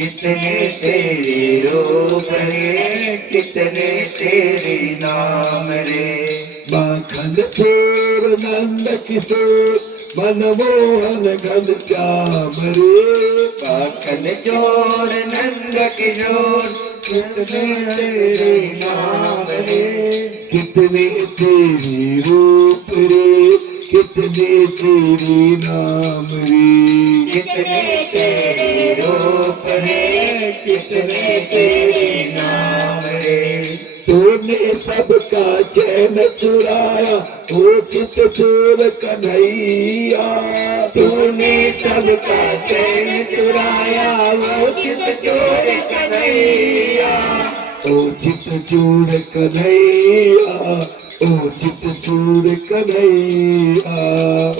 कितने तेरे रूप रे कितने तेरे नाम रे माखन चोर नंद किशोर मनमोहन घन श्याम रे माखन चोर नंद किशोर कितने तेरे नाम रे कितने तेरी रूप रे कितने तेरी नाम रे कितने तेरे रूप रे कितने तेरे नाम रे तूने सबका चैन चुराया ओ चित चोर कन्हैया तूने सबका चैन चुराया वो चित चोर कन्हैया ओ चित चोर कन्हैया ओ चित चोर कन्हैया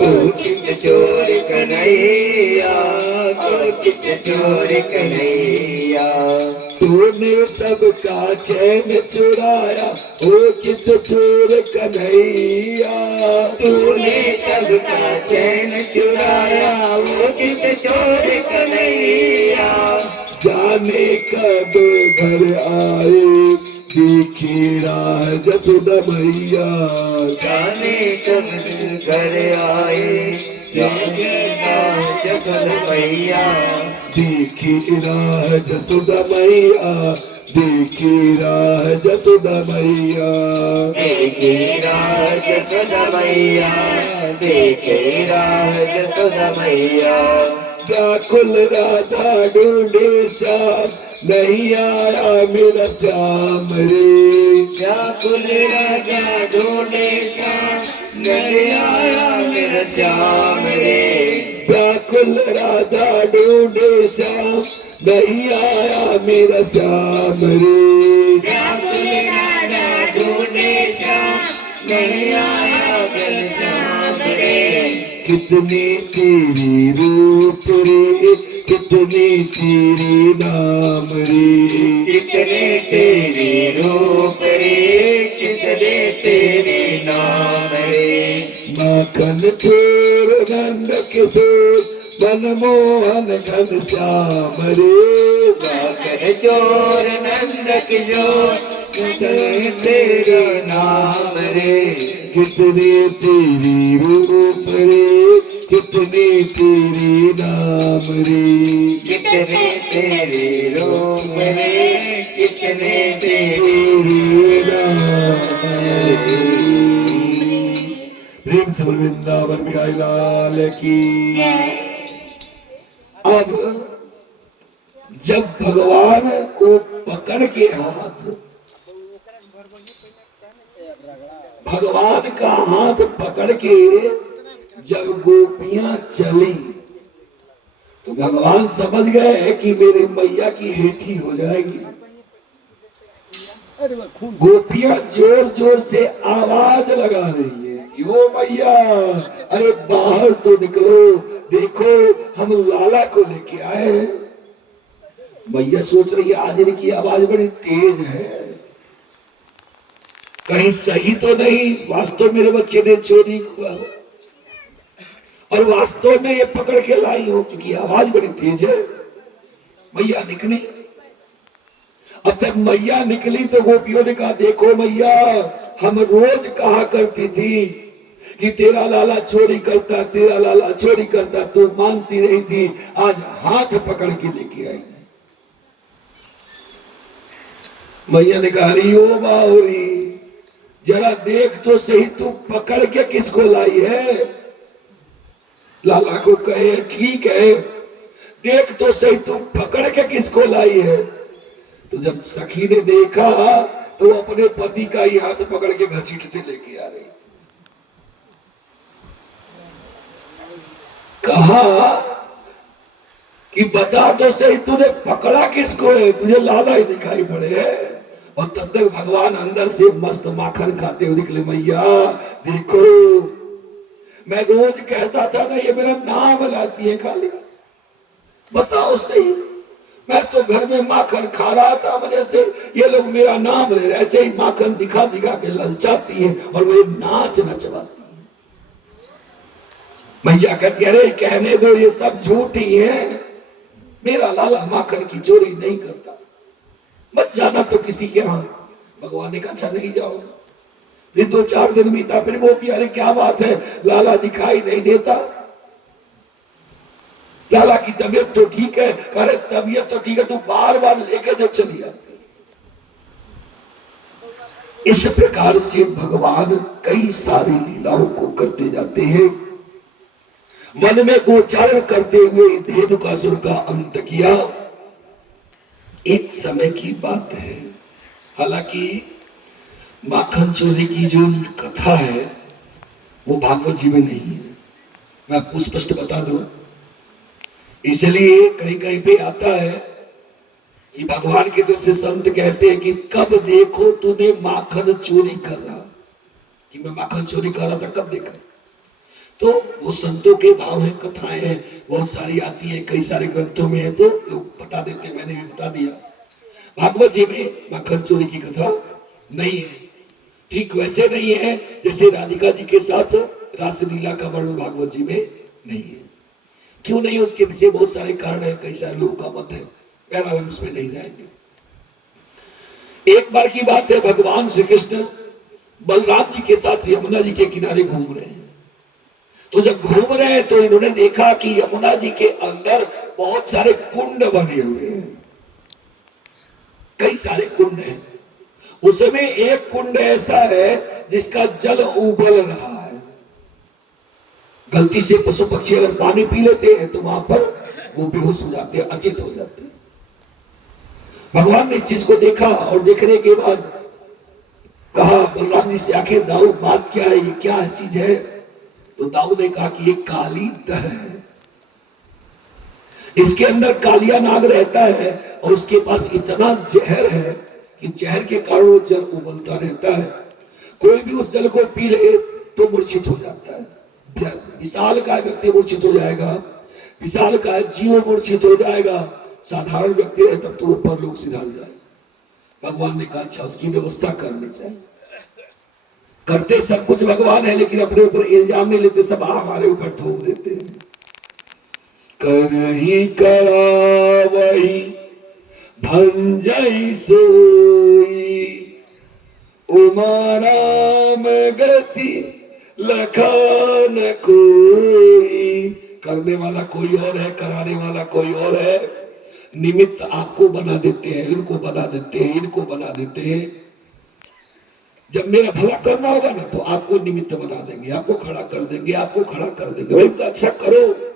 ओ चित चोर कन्हैया ओ चित चोर कन्हैया तूने सबका चैन चुराया ओ चित चोर कन्हैया तूने सबका चैन चुराया वो चित चोर कन्हैया जाने कब घर आए देखी राह जसोदा मैया जाने कब घर आए जगल मैया देखी राह जसोदा मैया देखी राह जसोदा मैया देखे राज मैया देखे राज मैया व्याकुल राधा ढूंढे श्याम नहीं आया मेरा श्याम रे व्याकुल राजा ढूंढे श्याम नहीं आया मेरा श्याम रे व्याकुल राधा ढूंढे श्याम नहीं आया मेरा श्याम रे व्याकुल राजा ढूंढे श्याम नहीं आया मेरा श्याम रे कितनी तेरी रूप रे कितनी तेरी नाम रे कितने तेरे रूप रे कितने तेरे नाम रे माखन चोर नंद किशोर मनमोहन घनश्याम रे। माखन चोर नंद किशोर तेरे नाम रे। कितने तेरी रूप रे, कितने तेरे नाम रे। कितने तेरे रूप रे, कितने तेरे नाम रे। प्रेम से बोल वृंदावन बिहारी लाल की। अब जब भगवान को पकड़ के हाथ, भगवान का हाथ पकड़ के जब गोपियां चली तो भगवान समझ गए कि मेरी मैया की हेठी हो जाएगी। गोपियां जोर जोर से आवाज लगा रही है, यो मैया अरे बाहर तो निकलो, देखो हम लाला को लेके आए हैं। मैया सोच रही है आज इनकी आवाज बड़ी तेज है, कहीं सही तो नहीं, वास्तव मेरे बच्चे ने चोरी हुआ और वास्तव में ये पकड़ के लाई हो, क्योंकि आवाज बड़ी तेज है। मैया निकली। अब तक मैया निकली तो गोपियों ने कहा देखो मैया, हम रोज कहा करती थी कि तेरा लाला चोरी करता, तेरा लाला चोरी करता, तू मानती नहीं थी, आज हाथ पकड़ के लेके आई। मैया ने कहा अरे ओ बावरी, जरा देख तो सही तू पकड़ के किसको लाई है। लाला को कहे ठीक है, देख तो सही तू पकड़ के किसको लाई है। तो जब सखी ने देखा तो अपने पति का ही हाथ पकड़ के घसीटते लेके आ रही। कहा कि बता तो सही तूने पकड़ा किसको है, तुझे लाला ही दिखाई पड़े है। और तब तक भगवान अंदर से मस्त माखन खाते हुए निकले, मैया देखो मैं रोज कहता था ना ये मेरा नाम लाती है खाली, बताओ सही, मैं तो घर में माखन खा रहा था, वजह से ये लोग मेरा नाम ले रहे, ऐसे ही माखन दिखा दिखा के ललचाती है और मुझे नाच नचवाती है। मैया कहती अरे कहने दो, ये सब झूठ ही है, मेरा लाला माखन की चोरी नहीं करता, मत जाना तो किसी के यहाँ। भगवान ने कहा अच्छा नहीं जाओगे। फिर 2-4 दिन बीता, फिर वो भी अरे क्या बात है, लाला दिखाई नहीं देता, लाला की तबीयत तो ठीक है। अरे तबीयत तो ठीक है, तू बार बार लेके जो चली आती। इस प्रकार से भगवान कई सारी लीलाओं को करते जाते हैं। वन में गोचारण करते हुए धेनुकासुर का अंत किया। एक समय की बात है, हालांकि माखन चोरी की जो कथा है वो भागवत जी में नहीं है, मैं आपको स्पष्ट बता दूं। इसलिए कहीं कहीं पे आता है कि भगवान के दिल से संत कहते हैं कि कब देखो तूने माखन चोरी कर रहा, कि मैं माखन चोरी कर रहा था कब देखा। तो वो संतों के भाव हैं, कथाएं हैं, बहुत सारी आती है, कई सारे ग्रंथों में है, तो लोग बता देते हैं, मैंने भी बता दिया। भागवत जी में माखन चोरी की कथा नहीं है। ठीक वैसे नहीं है जैसे राधिका जी के साथ रासलीला का वर्णन भागवत जी में नहीं है। क्यों नहीं, उसके पीछे बहुत सारे कारण है, कई सारे लोगों का मत है, पहला हम उसमें नहीं जाएंगे। एक बार की बात है, भगवान श्री कृष्ण बलराम जी के साथ यमुना जी के किनारे घूम रहे हैं। तो जब घूम रहे हैं तो इन्होंने देखा कि यमुना जी के अंदर बहुत सारे कुंड बने हुए हैं, कई सारे कुंड हैं। उसमें एक कुंड ऐसा है जिसका जल उबल रहा है। गलती से पशु पक्षी अगर पानी पी लेते हैं तो वहां पर वो बेहोश हो जाते हैं, अचेत हो जाते हैं। भगवान ने इस चीज को देखा और देखने के बाद कहा बलराम जी से आखिर दाऊद बात क्या है, ये क्या चीज है। तो दाऊद ने कहा कि ये काली दह है, इसके अंदर कालिया नाग रहता है और उसके पास इतना जहर है कि जहर के कारण वो जल उबलता रहता है। कोई भी उस जल को पी ले तो मूर्छित हो जाता है। विशाल का व्यक्ति मूर्छित हो जाएगा, विशाल का जीव मूर्छित हो जाएगा, साधारण व्यक्ति है तब तो ऊपर लोग सिधार जाए। भगवान ने कहा अच्छा उसकी व्यवस्था करनी चाहिए। करते सब कुछ भगवान है, लेकिन अपने ऊपर इल्जाम नहीं लेते, सब हमारे ऊपर थोप देते हैं। करही करावही भंजई सोई, उमा राम गति लखान कोई। करने वाला कोई और है, कराने वाला कोई और है। निमित्त आपको बना देते हैं, इनको बना देते हैं, इनको बना देते हैं। जब मेरा भला करना होगा ना तो आपको निमित्त बना देंगे, आपको खड़ा कर देंगे, आपको खड़ा कर देंगे। भाई तो अच्छा करो।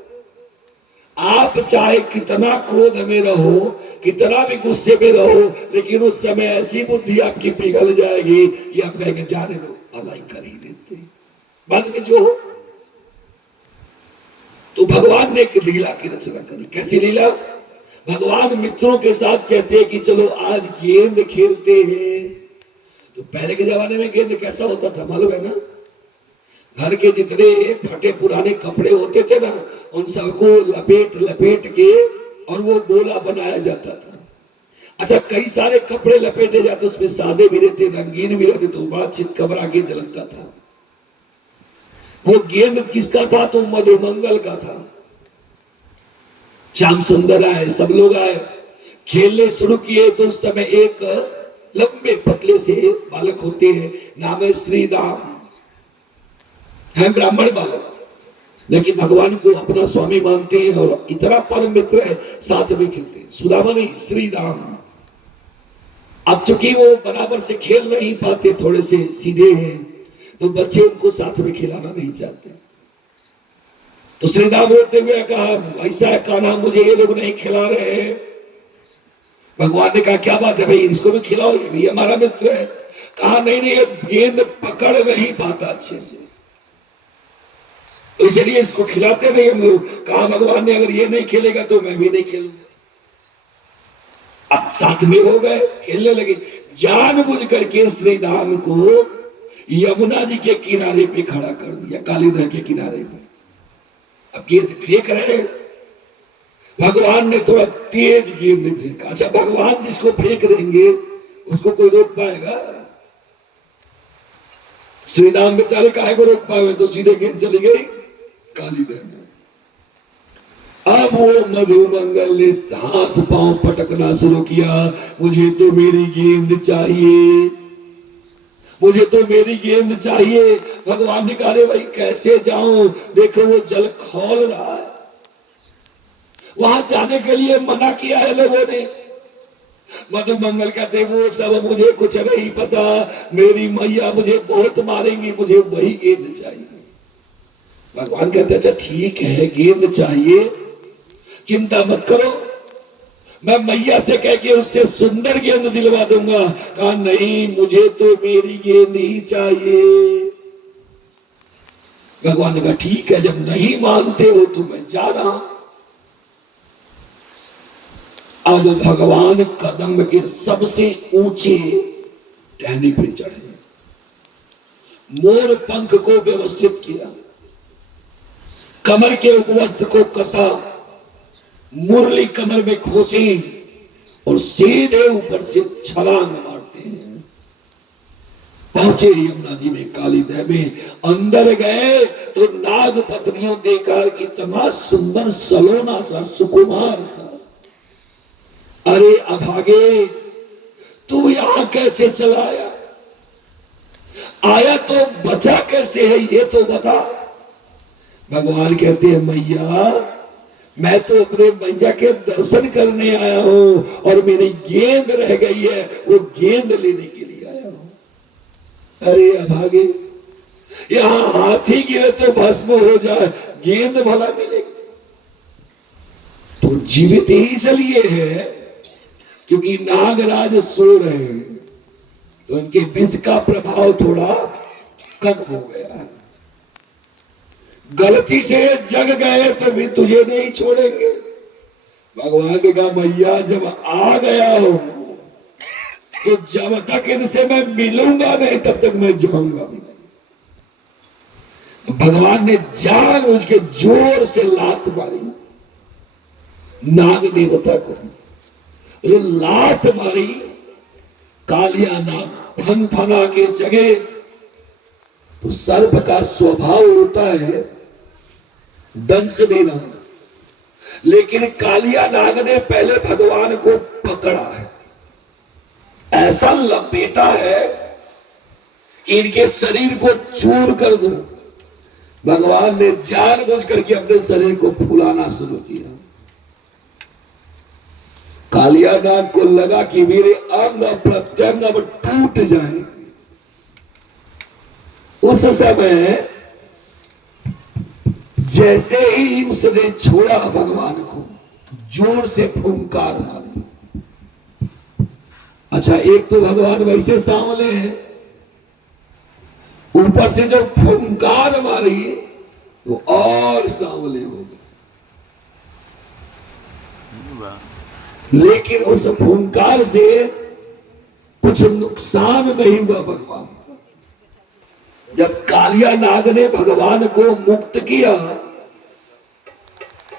आप चाहे कितना क्रोध में रहो, कितना भी गुस्से में रहो, लेकिन उस समय ऐसी बुद्धि आपकी पिघल जाएगी कि आप कहेंगे जाने दो, भलाई कर ही देते बाद में जो हो। तो भगवान ने एक लीला की रचना करी। कैसी लीला? भगवान मित्रों के साथ कहते हैं कि चलो आज गेंद खेलते हैं। तो पहले के जमाने में गेंद कैसा होता था मालूम है ना? घर के जितने फटे पुराने कपड़े होते थे ना, उन सबको लपेट लपेट के और वो गोला बनाया जाता था। अच्छा, कई सारे कपड़े लपेटे जाते, उसमें सादे भी रहते, रंगीन भी रहते, तो बड़ा चितकबरा गेंद लगता था। वो गेंद किसका था? तो मधुमंगल का था। श्याम सुंदर आए, सब लोग आए, खेलने शुरू किए। तो उस समय एक लंबे पतले से बालक होते हैं, नाम है श्रीदाम, है ब्राह्मण बालक, लेकिन भगवान को अपना स्वामी मानते हैं और इतना परम मित्र है, साथ में खेलते हैं। सुदामा नहीं, श्रीदाम। अब चूंकि वो बराबर से खेल नहीं पाते, थोड़े से सीधे हैं, तो बच्चे उनको साथ में खिलाना नहीं चाहते। तो श्रीदाम रोते हुए कहा, ऐसा है कान्हा, मुझे ये लोग नहीं खिला रहे हैं। भगवान ने कहा क्या बात है भाई, इसको भी खिलाओ, ये भी हमारा मित्र है। कहा नहीं नहीं, ये गेंद पकड़ नहीं पाता अच्छे से, तो इसलिए इसको खिलाते नहीं हम लोग। कहा भगवान ने अगर ये नहीं खेलेगा तो मैं भी नहीं खेलूंगा। अब साथ में हो गए, खेलने लगे। जानबूझ करके श्रीदाम को यमुना जी के किनारे पे खड़ा कर दिया, काली नदी के किनारे पे। अब गेंद फेंक रहे, भगवान ने थोड़ा तेज गेंद फेंका। अच्छा, भगवान जिसको फेंक देंगे उसको कोई रोक पाएगा? श्रीराम बेचारे काहे को रोक पाए? तो सीधे गेंद चली गई काली नदी में। अब वो मधुमंगल ने हाथ पांव पटकना शुरू किया, मुझे तो मेरी गेंद चाहिए, मुझे तो मेरी गेंद चाहिए। भगवान ने कहा भाई कैसे जाऊं, देखो वो जल खौल रहा है। वहां जाने के लिए मना किया है लोगों ने। मधुमंगल कहते वो सब मुझे कुछ नहीं पता, मेरी मैया मुझे बहुत मारेंगी, मुझे वही गेंद चाहिए। भगवान कहते अच्छा ठीक है, गेंद चाहिए, चिंता मत करो, मैं मैया से कह के उससे सुंदर गेंद दिलवा दूंगा। कहा नहीं, मुझे तो मेरी गेंद ही चाहिए। भगवान ने कहा ठीक है, जब नहीं मानते हो तो मैं जा रहा। अब भगवान कदम के सबसे ऊंचे टहनी पे चढ़े, मोर पंख को व्यवस्थित किया, कमर के उपवस्त्र को कसा, मुरली कमर में खोसी और सीधे ऊपर से छलांग मारते हैं। पहुंचे यमुना जी में, काली नदी में। अंदर गए तो नाग पत्नियों देखा कि इतना सुंदर सलोना सा सुकुमार सा। अरे अभागे, तू यहां कैसे चला आया? आया तो बचा कैसे है ये तो बता। भगवान कहते हैं मैया, मैं तो अपने मैया के दर्शन करने आया हूं और मेरी गेंद रह गई है, वो गेंद लेने के लिए आया हूं। अरे अभागे, यहां हाथी गिरे तो भस्म हो जाए, गेंद भला मिलेगी? तो जीवित ही इसलिए है क्योंकि नागराज सो रहे हैं, तो इनके विष का प्रभाव थोड़ा कम हो गया है। गलती से जग गए तो भी तुझे नहीं छोड़ेंगे। भगवान ने कहा मैया, जब आ गया हो तो जब तक इनसे मैं मिलूंगा नहीं तब तक मैं जाऊंगा नहीं। भगवान ने जानबूझ के जोर से लात मारी नाग देवता को। ये लात मारी, कालिया नाग फन फना के जगे तो सर्प का स्वभाव होता है दंश देना, लेकिन कालिया नाग ने पहले भगवान को पकड़ा है, ऐसा लपेटा है कि इनके शरीर को चूर कर दूं। भगवान ने जानबूझ करके अपने शरीर को फुलाना शुरू किया। कालिया नाग को लगा कि मेरे अंग प्रत्यंग अब टूट जाएंगे। उस समय जैसे ही उसने छोड़ा भगवान को, जोर से फुंकार मारी। अच्छा, एक तो भगवान वैसे सांवले हैं, ऊपर से जो फुंकार मारी वो और सांवले हो गए। लेकिन उस फुंकार से कुछ नुकसान नहीं हुआ भगवान को। जब कालिया नाग ने भगवान को मुक्त किया,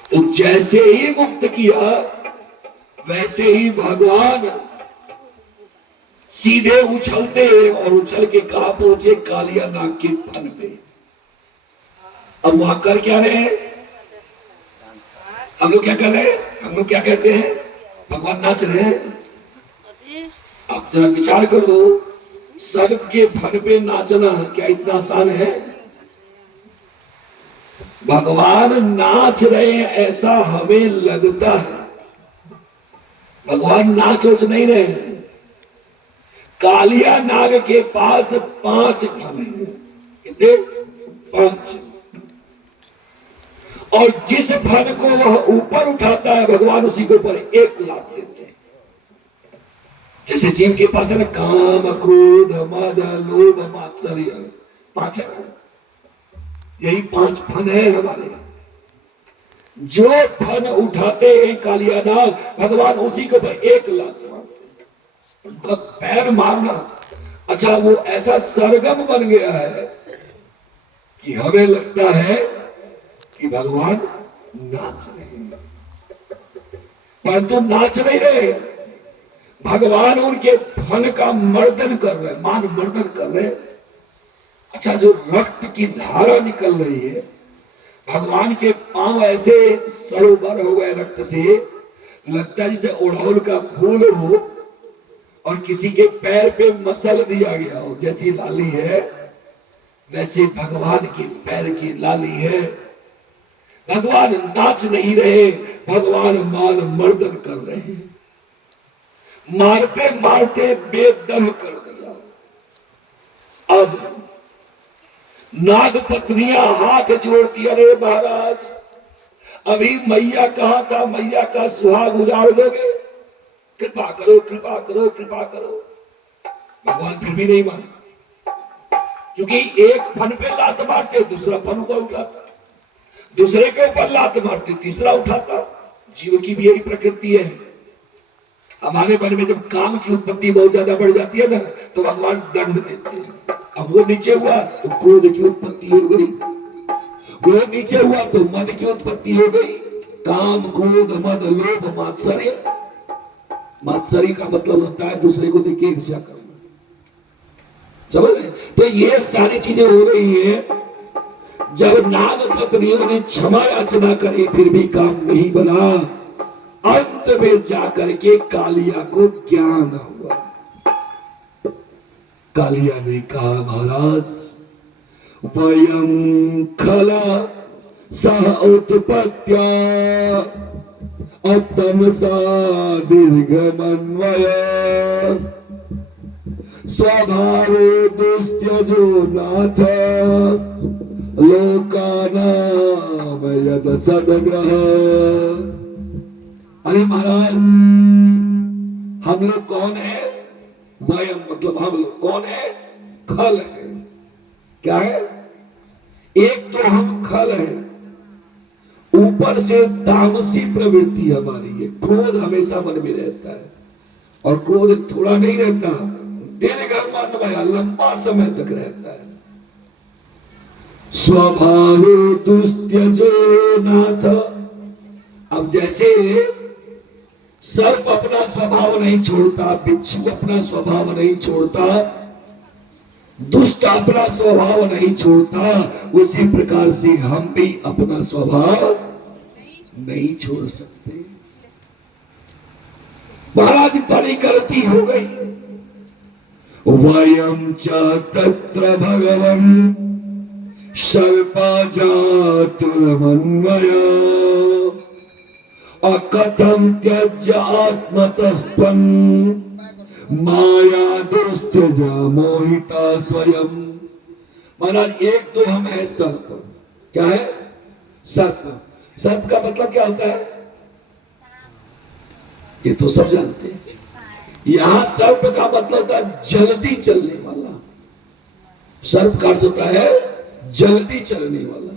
तो जैसे ही मुक्त किया वैसे ही भगवान सीधे उछलते और उछल के कहा पहुंचे कालिया नाग के फन पे। अब वहां कर क्या रहे हैं हम लोग? क्या कर रहे हैं हम लोग? क्या कहते हैं? भगवान नाच रहे हैं। आप जरा विचार करो, सर्प के फन पे नाचना क्या इतना आसान है? भगवान नाच रहे हैं ऐसा हमें लगता है, भगवान नाच नहीं रहे हैं। कालिया नाग के पास 5 फन है। कितने? 5। और जिस फन को वह ऊपर उठाता है भगवान उसी के ऊपर 1 लात देते हैं। जैसे जीव के पास है ना, काम, क्रोध, मद, लोभ, मात्सर्य, 5 है। यही 5 फन है हमारे। जो फन उठाते हैं कालिया नाग, भगवान उसी के ऊपर 1 लात मारते हैं। उनका पैर मारना, अच्छा वो ऐसा सरगम बन गया है कि हमें लगता है कि भगवान नाच रहे हैं, परंतु नाच नहीं रहे। भगवान उनके फन का मर्दन कर रहे, मान मर्दन कर रहे। अच्छा, जो रक्त की धारा निकल रही है, भगवान के पांव ऐसे सरोवर हो गए रक्त से, लगता है जैसे ओढ़ौल का फूल हो और किसी के पैर पे मसल दिया गया हो। जैसी लाली है वैसे भगवान के पैर की लाली है। भगवान नाच नहीं रहे, भगवान मान मर्दन कर रहे हैं। मारते मारते बेदम कर दिया। अब नाग पत्नियां हाथ जोड़ती, अरे महाराज अभी मैया कहा था, मैया का सुहाग उजाड़ दोगे, कृपा करो कृपा करो कृपा करो। भगवान फिर भी नहीं माने, क्योंकि एक फन पे लात मारते दूसरा फन ऊपर उठाता, दूसरे के ऊपर लात मारते तीसरा उठाता। जीव की भी यही प्रकृति है। हमारे मन में जब काम की उत्पत्ति बहुत ज्यादा बढ़ जाती है ना, तो भगवान दंड देते हैं। अब वो नीचे हुआ तो क्रोध की उत्पत्ति हो गई, वो नीचे हुआ तो मद की उत्पत्ति हो गई। काम, क्रोध, मद, लोभ, मात्सर्य। मात्सर्य का मतलब होता है दूसरे को देख के ईर्ष्या करना, समझ रहे? तो ये सारी चीजें हो रही है। जब नाग पत्नियों ने क्षमा याचना करी फिर भी काम नहीं बना, अंत में जाकर के कालिया को ज्ञान हुआ। कालिया ने कहा, महाराज वयं खला सह उत्पत्त्या अतमसा दीर्घमन्वय स्वभावे दुस्त्यजो नाथ लोकानाम यद सदग्रह। अरे महाराज, हम लोग कौन है? वयम मतलब हम लोग कौन है? खल है। क्या है? एक तो हम खल है, ऊपर से तामसी प्रवृत्ति हमारी है। क्रोध हमेशा मन में रहता है, और क्रोध थोड़ा नहीं रहता, दीर्घमन्वय लंबा समय तक रहता है। स्वभाव दुस्त्यजो नाथ। अब जैसे सर्प अपना स्वभाव नहीं छोड़ता, बिच्छू अपना स्वभाव नहीं छोड़ता, दुष्ट अपना स्वभाव नहीं छोड़ता, उसी प्रकार से हम भी अपना स्वभाव नहीं छोड़ सकते। महाराज बड़ी गलती हो गई। वयम च तत्र भगवन् सर्पा जातुर्मन्वय अकथम त्यज्य आत्मतस्पन् माया दुष्टजा मोहिता स्वयं। महाराज एक तो हम है सर्प। क्या है? सर्प। सर्प का मतलब क्या होता है? ये तो सब जानते हैं। यहां सर्प का मतलब होता है जल्दी चलने वाला। सर्प का अर्थ होता है जल्दी चलने वाला,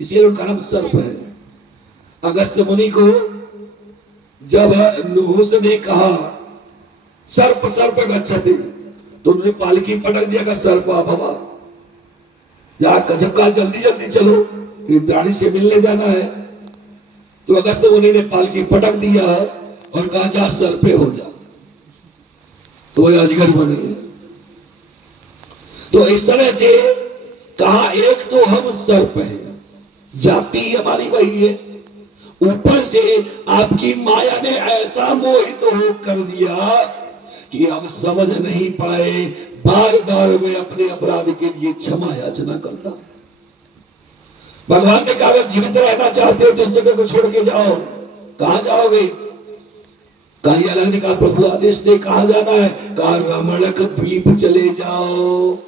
इसीलिए उनका नाम सर्प है। अगस्त मुनि को जब नहुस ने कहा सर्प सर्प गच्छति, तो उन्होंने पालकी पटक दिया का सर्प भवा जा, जब कहा जल्दी जल्दी चलो, इंद्राणी से मिलने जाना है। तो अगस्त मुनि ने पालकी पटक दिया और कहा जा सर्पे हो जा, तो वह अजगर बने। तो इस तरह से कहा एक तो हम सर्प हैं, जाति हमारी वही है, ऊपर से आपकी माया ने ऐसा मोहित हो कर दिया कि हम समझ नहीं पाए। बार बार मैं अपने अपराध के लिए क्षमा याचना करता। भगवान ने कहा अगर जीवित रहना चाहते हो तो इस जगह को छोड़ के जाओ। कहां जाओगे? कालिया ने कहा प्रभु आदेश दे, कहां जाना है? कहा रमणक द्वीप चले जाओ।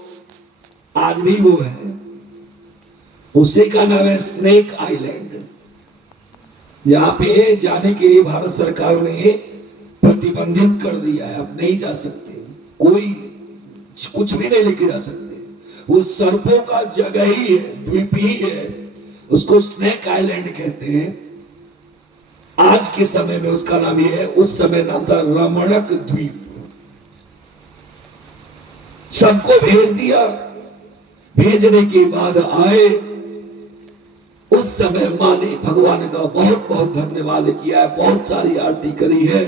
आज भी वो है, उसी का नाम है स्नेक आइलैंड। यहाँ पे जाने के लिए भारत सरकार ने प्रतिबंधित कर दिया है, अब नहीं जा सकते, कोई कुछ भी नहीं लेके जा सकते। वो सर्पों का जगह ही है, द्वीप ही है, उसको स्नेक आइलैंड कहते हैं। आज के समय में उसका नाम ये है, उस समय नाम था रमणक द्वीप। सबको भेज दिया, भेजने के बाद आए, उस समय मां ने भगवान का बहुत बहुत धन्यवाद किया है, बहुत सारी आरती करी है।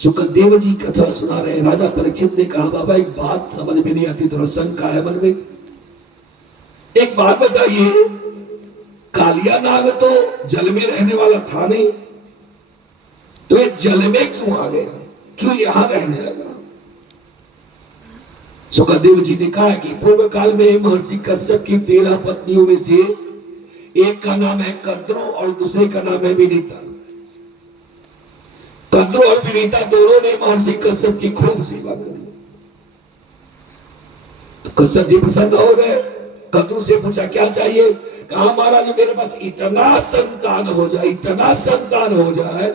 सुखदेव जी कथा सुना रहे, राजा परीक्षित ने कहा बाबा एक बात समझ में नहीं आती, थोड़ा शंका है मन में। एक बात बताइए, कालिया नाग तो जल में रहने वाला था नहीं, तो ये जल में क्यों आ गया, क्यों यहां रहने लगा? सुखदेव जी ने कहा कि पूर्व काल में महर्षि कश्यप की 13 पत्नियों में से एक का नाम है कद्रो और दूसरे का नाम है विनीता। कद्रो और विनीता दोनों ने महर्षि कश्यप की खूब सेवा करी। तो कश्यप जी प्रसन्न हो गए, कद्रो से पूछा क्या चाहिए? कहा महाराज मेरे पास इतना संतान हो जाए, इतना संतान हो जाए,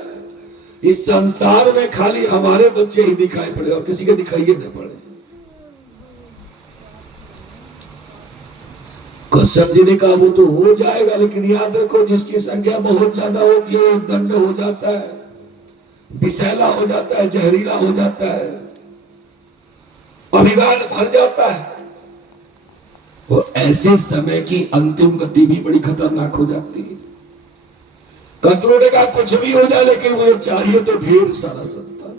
इस संसार में खाली हमारे बच्चे ही दिखाई पड़े और किसी के दिखाई न पड़े। कश्यप जी ने कहा वो तो हो जाएगा, लेकिन याद रखो जिसकी संख्या बहुत ज्यादा होती है वो दंड हो जाता है, विषैला हो जाता है, जहरीला हो जाता है, अभिमान भर जाता है। और ऐसे समय की अंतिम गति भी बड़ी खतरनाक हो जाती है। कद्रो ने कहा कुछ भी हो जाए लेकिन वो चाहिए तो ढेर सारा संतान।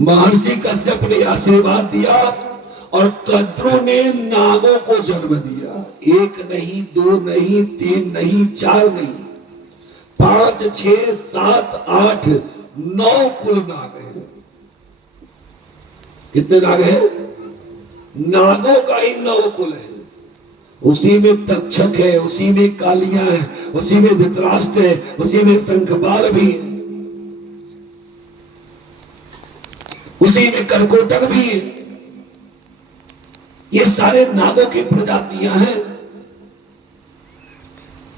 महर्षि कश्यप ने आशीर्वाद दिया और कद्रो ने नागों को जन्म दिया। 1 नहीं, 2 नहीं, 3 नहीं, 4 नहीं, 5, 6, 7, 8, 9 कुल नाग है। कितने नाग है? नागों का ही 9 कुल है। उसी में तक्षक है, उसी में कालियां है, उसी में धृतराष्ट्र है, उसी में शंखपाल भी है, उसी में कर्कोटक भी है। ये सारे नागों की प्रजातियां हैं।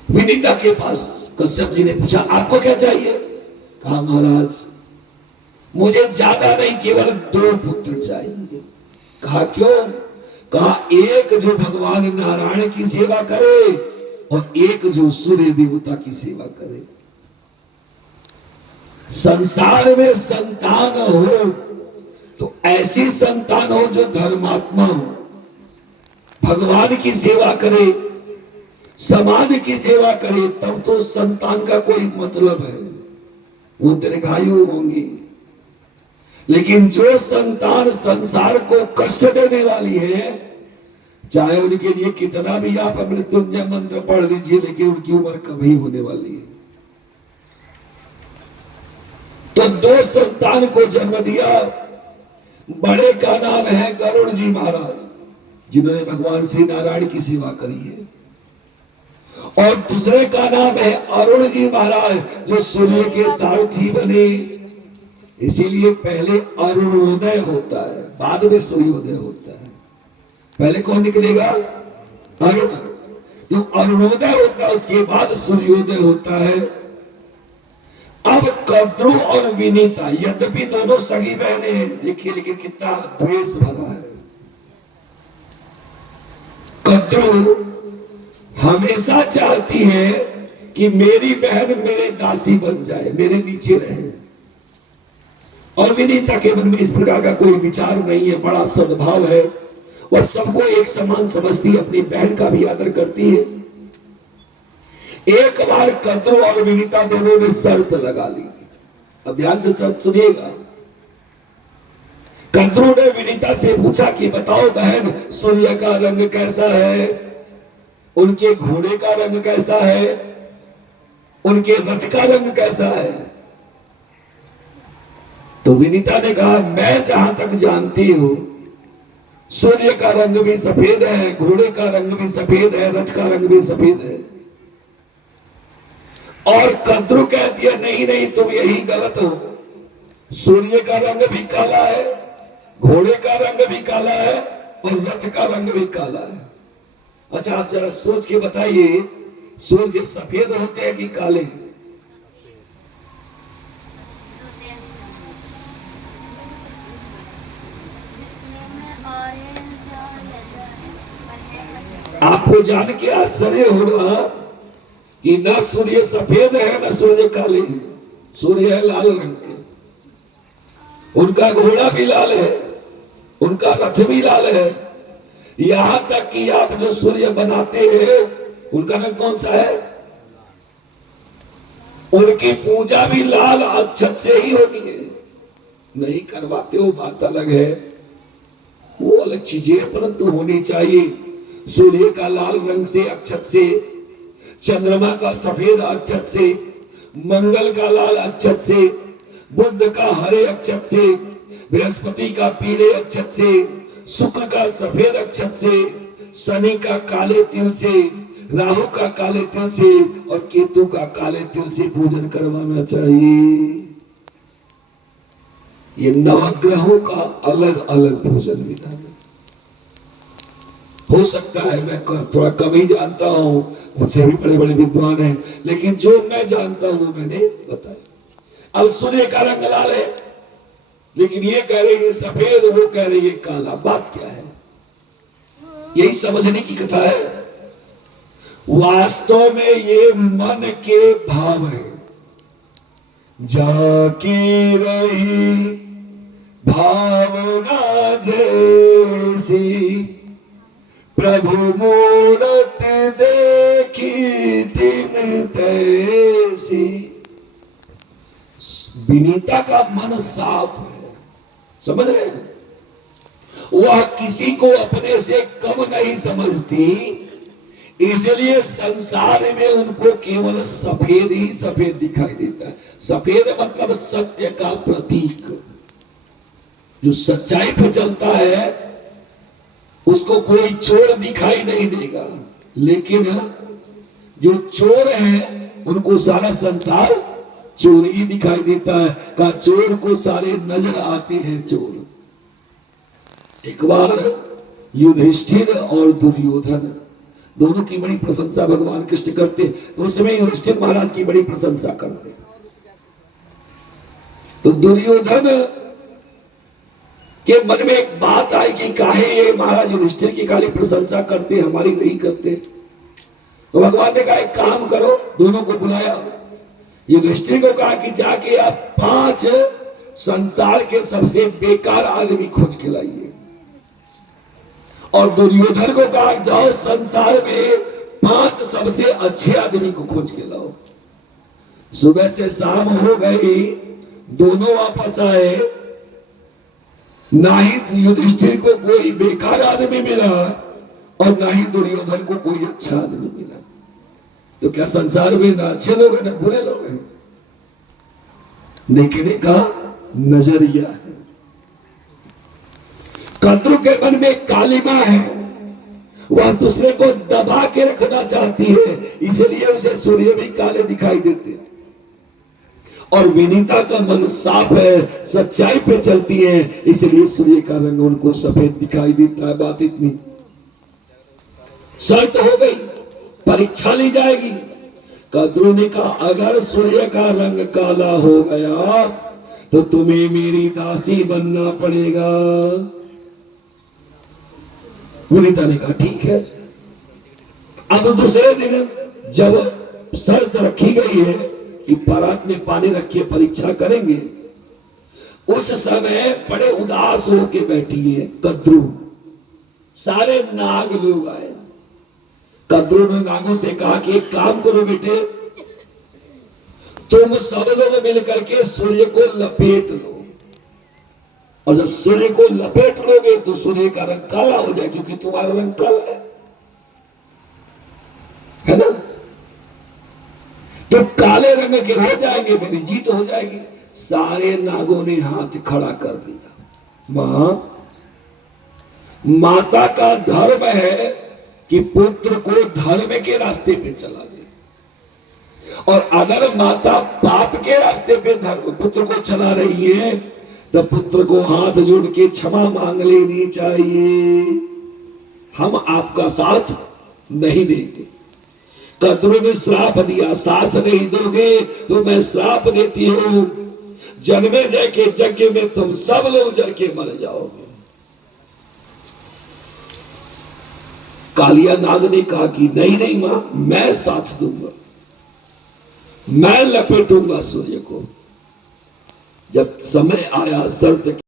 विनीता के पास कश्यप जी ने पूछा आपको क्या चाहिए? कहा महाराज मुझे ज्यादा नहीं, केवल 2 पुत्र चाहिए। कहा क्यों? कहा एक जो भगवान नारायण की सेवा करे और एक जो सूर्य देवता की सेवा करे। संसार में संतान हो तो ऐसी संतान हो जो धर्मात्मा हो, भगवान की सेवा करे, समाज की सेवा करे, तब तो संतान का कोई मतलब है, वो दीर्घायु होंगी। लेकिन जो संतान संसार को कष्ट देने वाली है, चाहे उनके लिए कितना भी आप मृत्युंजय मंत्र पढ़ दीजिए, लेकिन उनकी उम्र कभी होने वाली है। तो दो संतान को जन्म दिया। बड़े का नाम है गरुड़ जी महाराज, जिन्होंने भगवान श्री नारायण की सेवा करी है, और दूसरे का नाम है अरुण जी महाराज, जो सूर्य के सारथी बने। इसीलिए पहले अरुणोदय होता है, बाद में सूर्योदय होता है। पहले कौन निकलेगा? अरुण। तो अरुणोदय होता है, उसके बाद सूर्योदय होता है। अब कद्रू और विनीता, यद्यपि दोनों सगी बहनें हैं, देखिए लेकिन कितना द्वेष भरा है। कद्रू हमेशा चाहती है कि मेरी बहन मेरे दासी बन जाए, मेरे नीचे रहे, और विनीता के मन में इस प्रकार का कोई विचार नहीं है, बड़ा सद्भाव है, और सबको एक समान समझती है, अपनी बहन का भी आदर करती है। एक बार कद्रू और विनीता दोनों ने शर्त लगा ली। अब ध्यान से शर्त सुनिएगा। कद्रू ने विनीता से पूछा कि बताओ बहन, सूर्य का रंग कैसा है, उनके घोड़े का रंग कैसा है, उनके रथ का रंग कैसा है? तो विनीता ने कहा, मैं जहां तक जानती हूं, सूर्य का रंग भी सफेद है, घोड़े का रंग भी सफेद है, रथ का रंग भी सफेद है। और कद्रू कहती है, नहीं नहीं, तुम यही गलत हो, सूर्य का रंग भी काला है, घोड़े का रंग भी काला है, और रथ का रंग भी काला है। अच्छा आप जरा सोच के बताइए, सूर्य सफेद होते हैं कि काले? आपको जान के आश्चर्य होगा कि न सूर्य सफेद है न सूर्य काले हैं, सूर्य है लाल रंग के। उनका घोड़ा भी लाल है, उनका रथ भी लाल है, यहां तक कि आप जो सूर्य बनाते हैं उनका रंग कौन सा है? उनकी पूजा भी लाल अक्षत से ही होती है। नहीं करवाते हो बात अलग है, वो अलग चीजें, परंतु होनी चाहिए। सूर्य का लाल रंग से अक्षत से, चंद्रमा का सफेद अक्षत से, मंगल का लाल अक्षत से, बुध का हरे अक्षत से, बृहस्पति का पीले अक्षत से, शुक्र का सफेद अक्षत से, शनि का काले तिल से, राहु का काले तिल से, और केतु का काले तिल से पूजन करवाना चाहिए। ये नवग्रहों का अलग अलग पूजन विधान है। हो सकता है मैं थोड़ा कम ही जानता हूं, मुझसे भी बड़े बड़े विद्वान हैं, लेकिन जो मैं जानता हूं मैंने बताया। अब सूर्य का रंग लाल है, लेकिन ये कह रहे हैं सफेद, वो कह रहे हैं काला। बात क्या है? यही समझने की कथा है। वास्तव में ये मन के भाव है। जाके रही भावना जैसी, प्रभु मूरत देखी दिन तैसी। विनीता का मन साफ है, समझ रहे हैं? वह किसी को अपने से कम नहीं समझती, इसलिए संसार में उनको केवल सफेद ही सफेद दिखाई देता है। सफेद मतलब सत्य का प्रतीक। जो सच्चाई पर चलता है उसको कोई चोर दिखाई नहीं देगा, लेकिन जो चोर हैं उनको सारा संसार चोर ही दिखाई देता है। का चोर को सारे नजर आते हैं चोर। एक बार युधिष्ठिर और दुर्योधन दोनों की बड़ी प्रशंसा भगवान कृष्ण करते, तो उस समय युधिष्ठिर महाराज की बड़ी प्रशंसा करते। तो दुर्योधन के मन में एक बात आई कि काहे ये महाराज युधिष्ठिर की खाली प्रशंसा करते, हमारी नहीं करते। तो भगवान ने कहा एक काम करो, दोनों को बुलाया। युधिष्ठिर को कहा कि जाके आप 5 संसार के सबसे बेकार आदमी खोज के लाइए, और दुर्योधन को कहा जाओ संसार में 5 सबसे अच्छे आदमी को खोज के लाओ। सुबह से शाम हो गई, दोनों वापस आए, ना ही युधिष्ठिर को कोई बेकार आदमी मिला और ना ही दुर्योधन को कोई अच्छा आदमी मिला। तो क्या संसार में ना अच्छे लोग हैं ना बुरे लोग हैं? देखने का नजरिया है। कद्रू के मन में कालिमा है, वह दूसरे को दबा के रखना चाहती है, इसलिए उसे सूर्य भी काले दिखाई देते हैं। और विनीता का मन साफ है, सच्चाई पे चलती है, इसलिए सूर्य का रंग उनको सफेद दिखाई देता है। बात इतनी। शर्त हो गई, परीक्षा ली जाएगी। कद्रू ने कहा अगर सूर्य का रंग काला हो गया तो तुम्हें मेरी दासी बनना पड़ेगा। विनीता ने कहा ठीक है। अब दूसरे दिन जब शर्त रखी गई है कि परात में पानी रखिए, परीक्षा करेंगे, उस समय बड़े उदास होके बैठी है कद्रू। सारे नाग लोग आए। कद्रू ने नागों से कहा कि एक काम करो बेटे, तुम सब लोग मिलकर के सूर्य को लपेट लो, और जब सूर्य को लपेट लोगे तो सूर्य का रंग काला हो जाए, क्योंकि तुम्हारा रंग काला है ना। तो काले रंग के हो जाएंगे, मेरी जीत हो जाएगी। सारे नागों ने हाथ खड़ा कर दिया। माता का धर्म है कि पुत्र को धर्म के रास्ते पे चला दे, और अगर माता पाप के रास्ते पे धर्म पुत्र को चला रही है तो पुत्र को हाथ जोड़ के क्षमा मांग लेनी चाहिए। हम आपका साथ नहीं देंगे। कद्रू ने श्राप दिया, साथ नहीं दोगे तो मैं श्राप देती हूं, जन्मे जय के यज्ञ में तुम सब लोग जल के मर जाओगे। कालिया नाग ने कहा कि नहीं नहीं मां, मैं साथ दूंगा, मैं लपेटूंगा सूर्य को। जब समय आया शर्त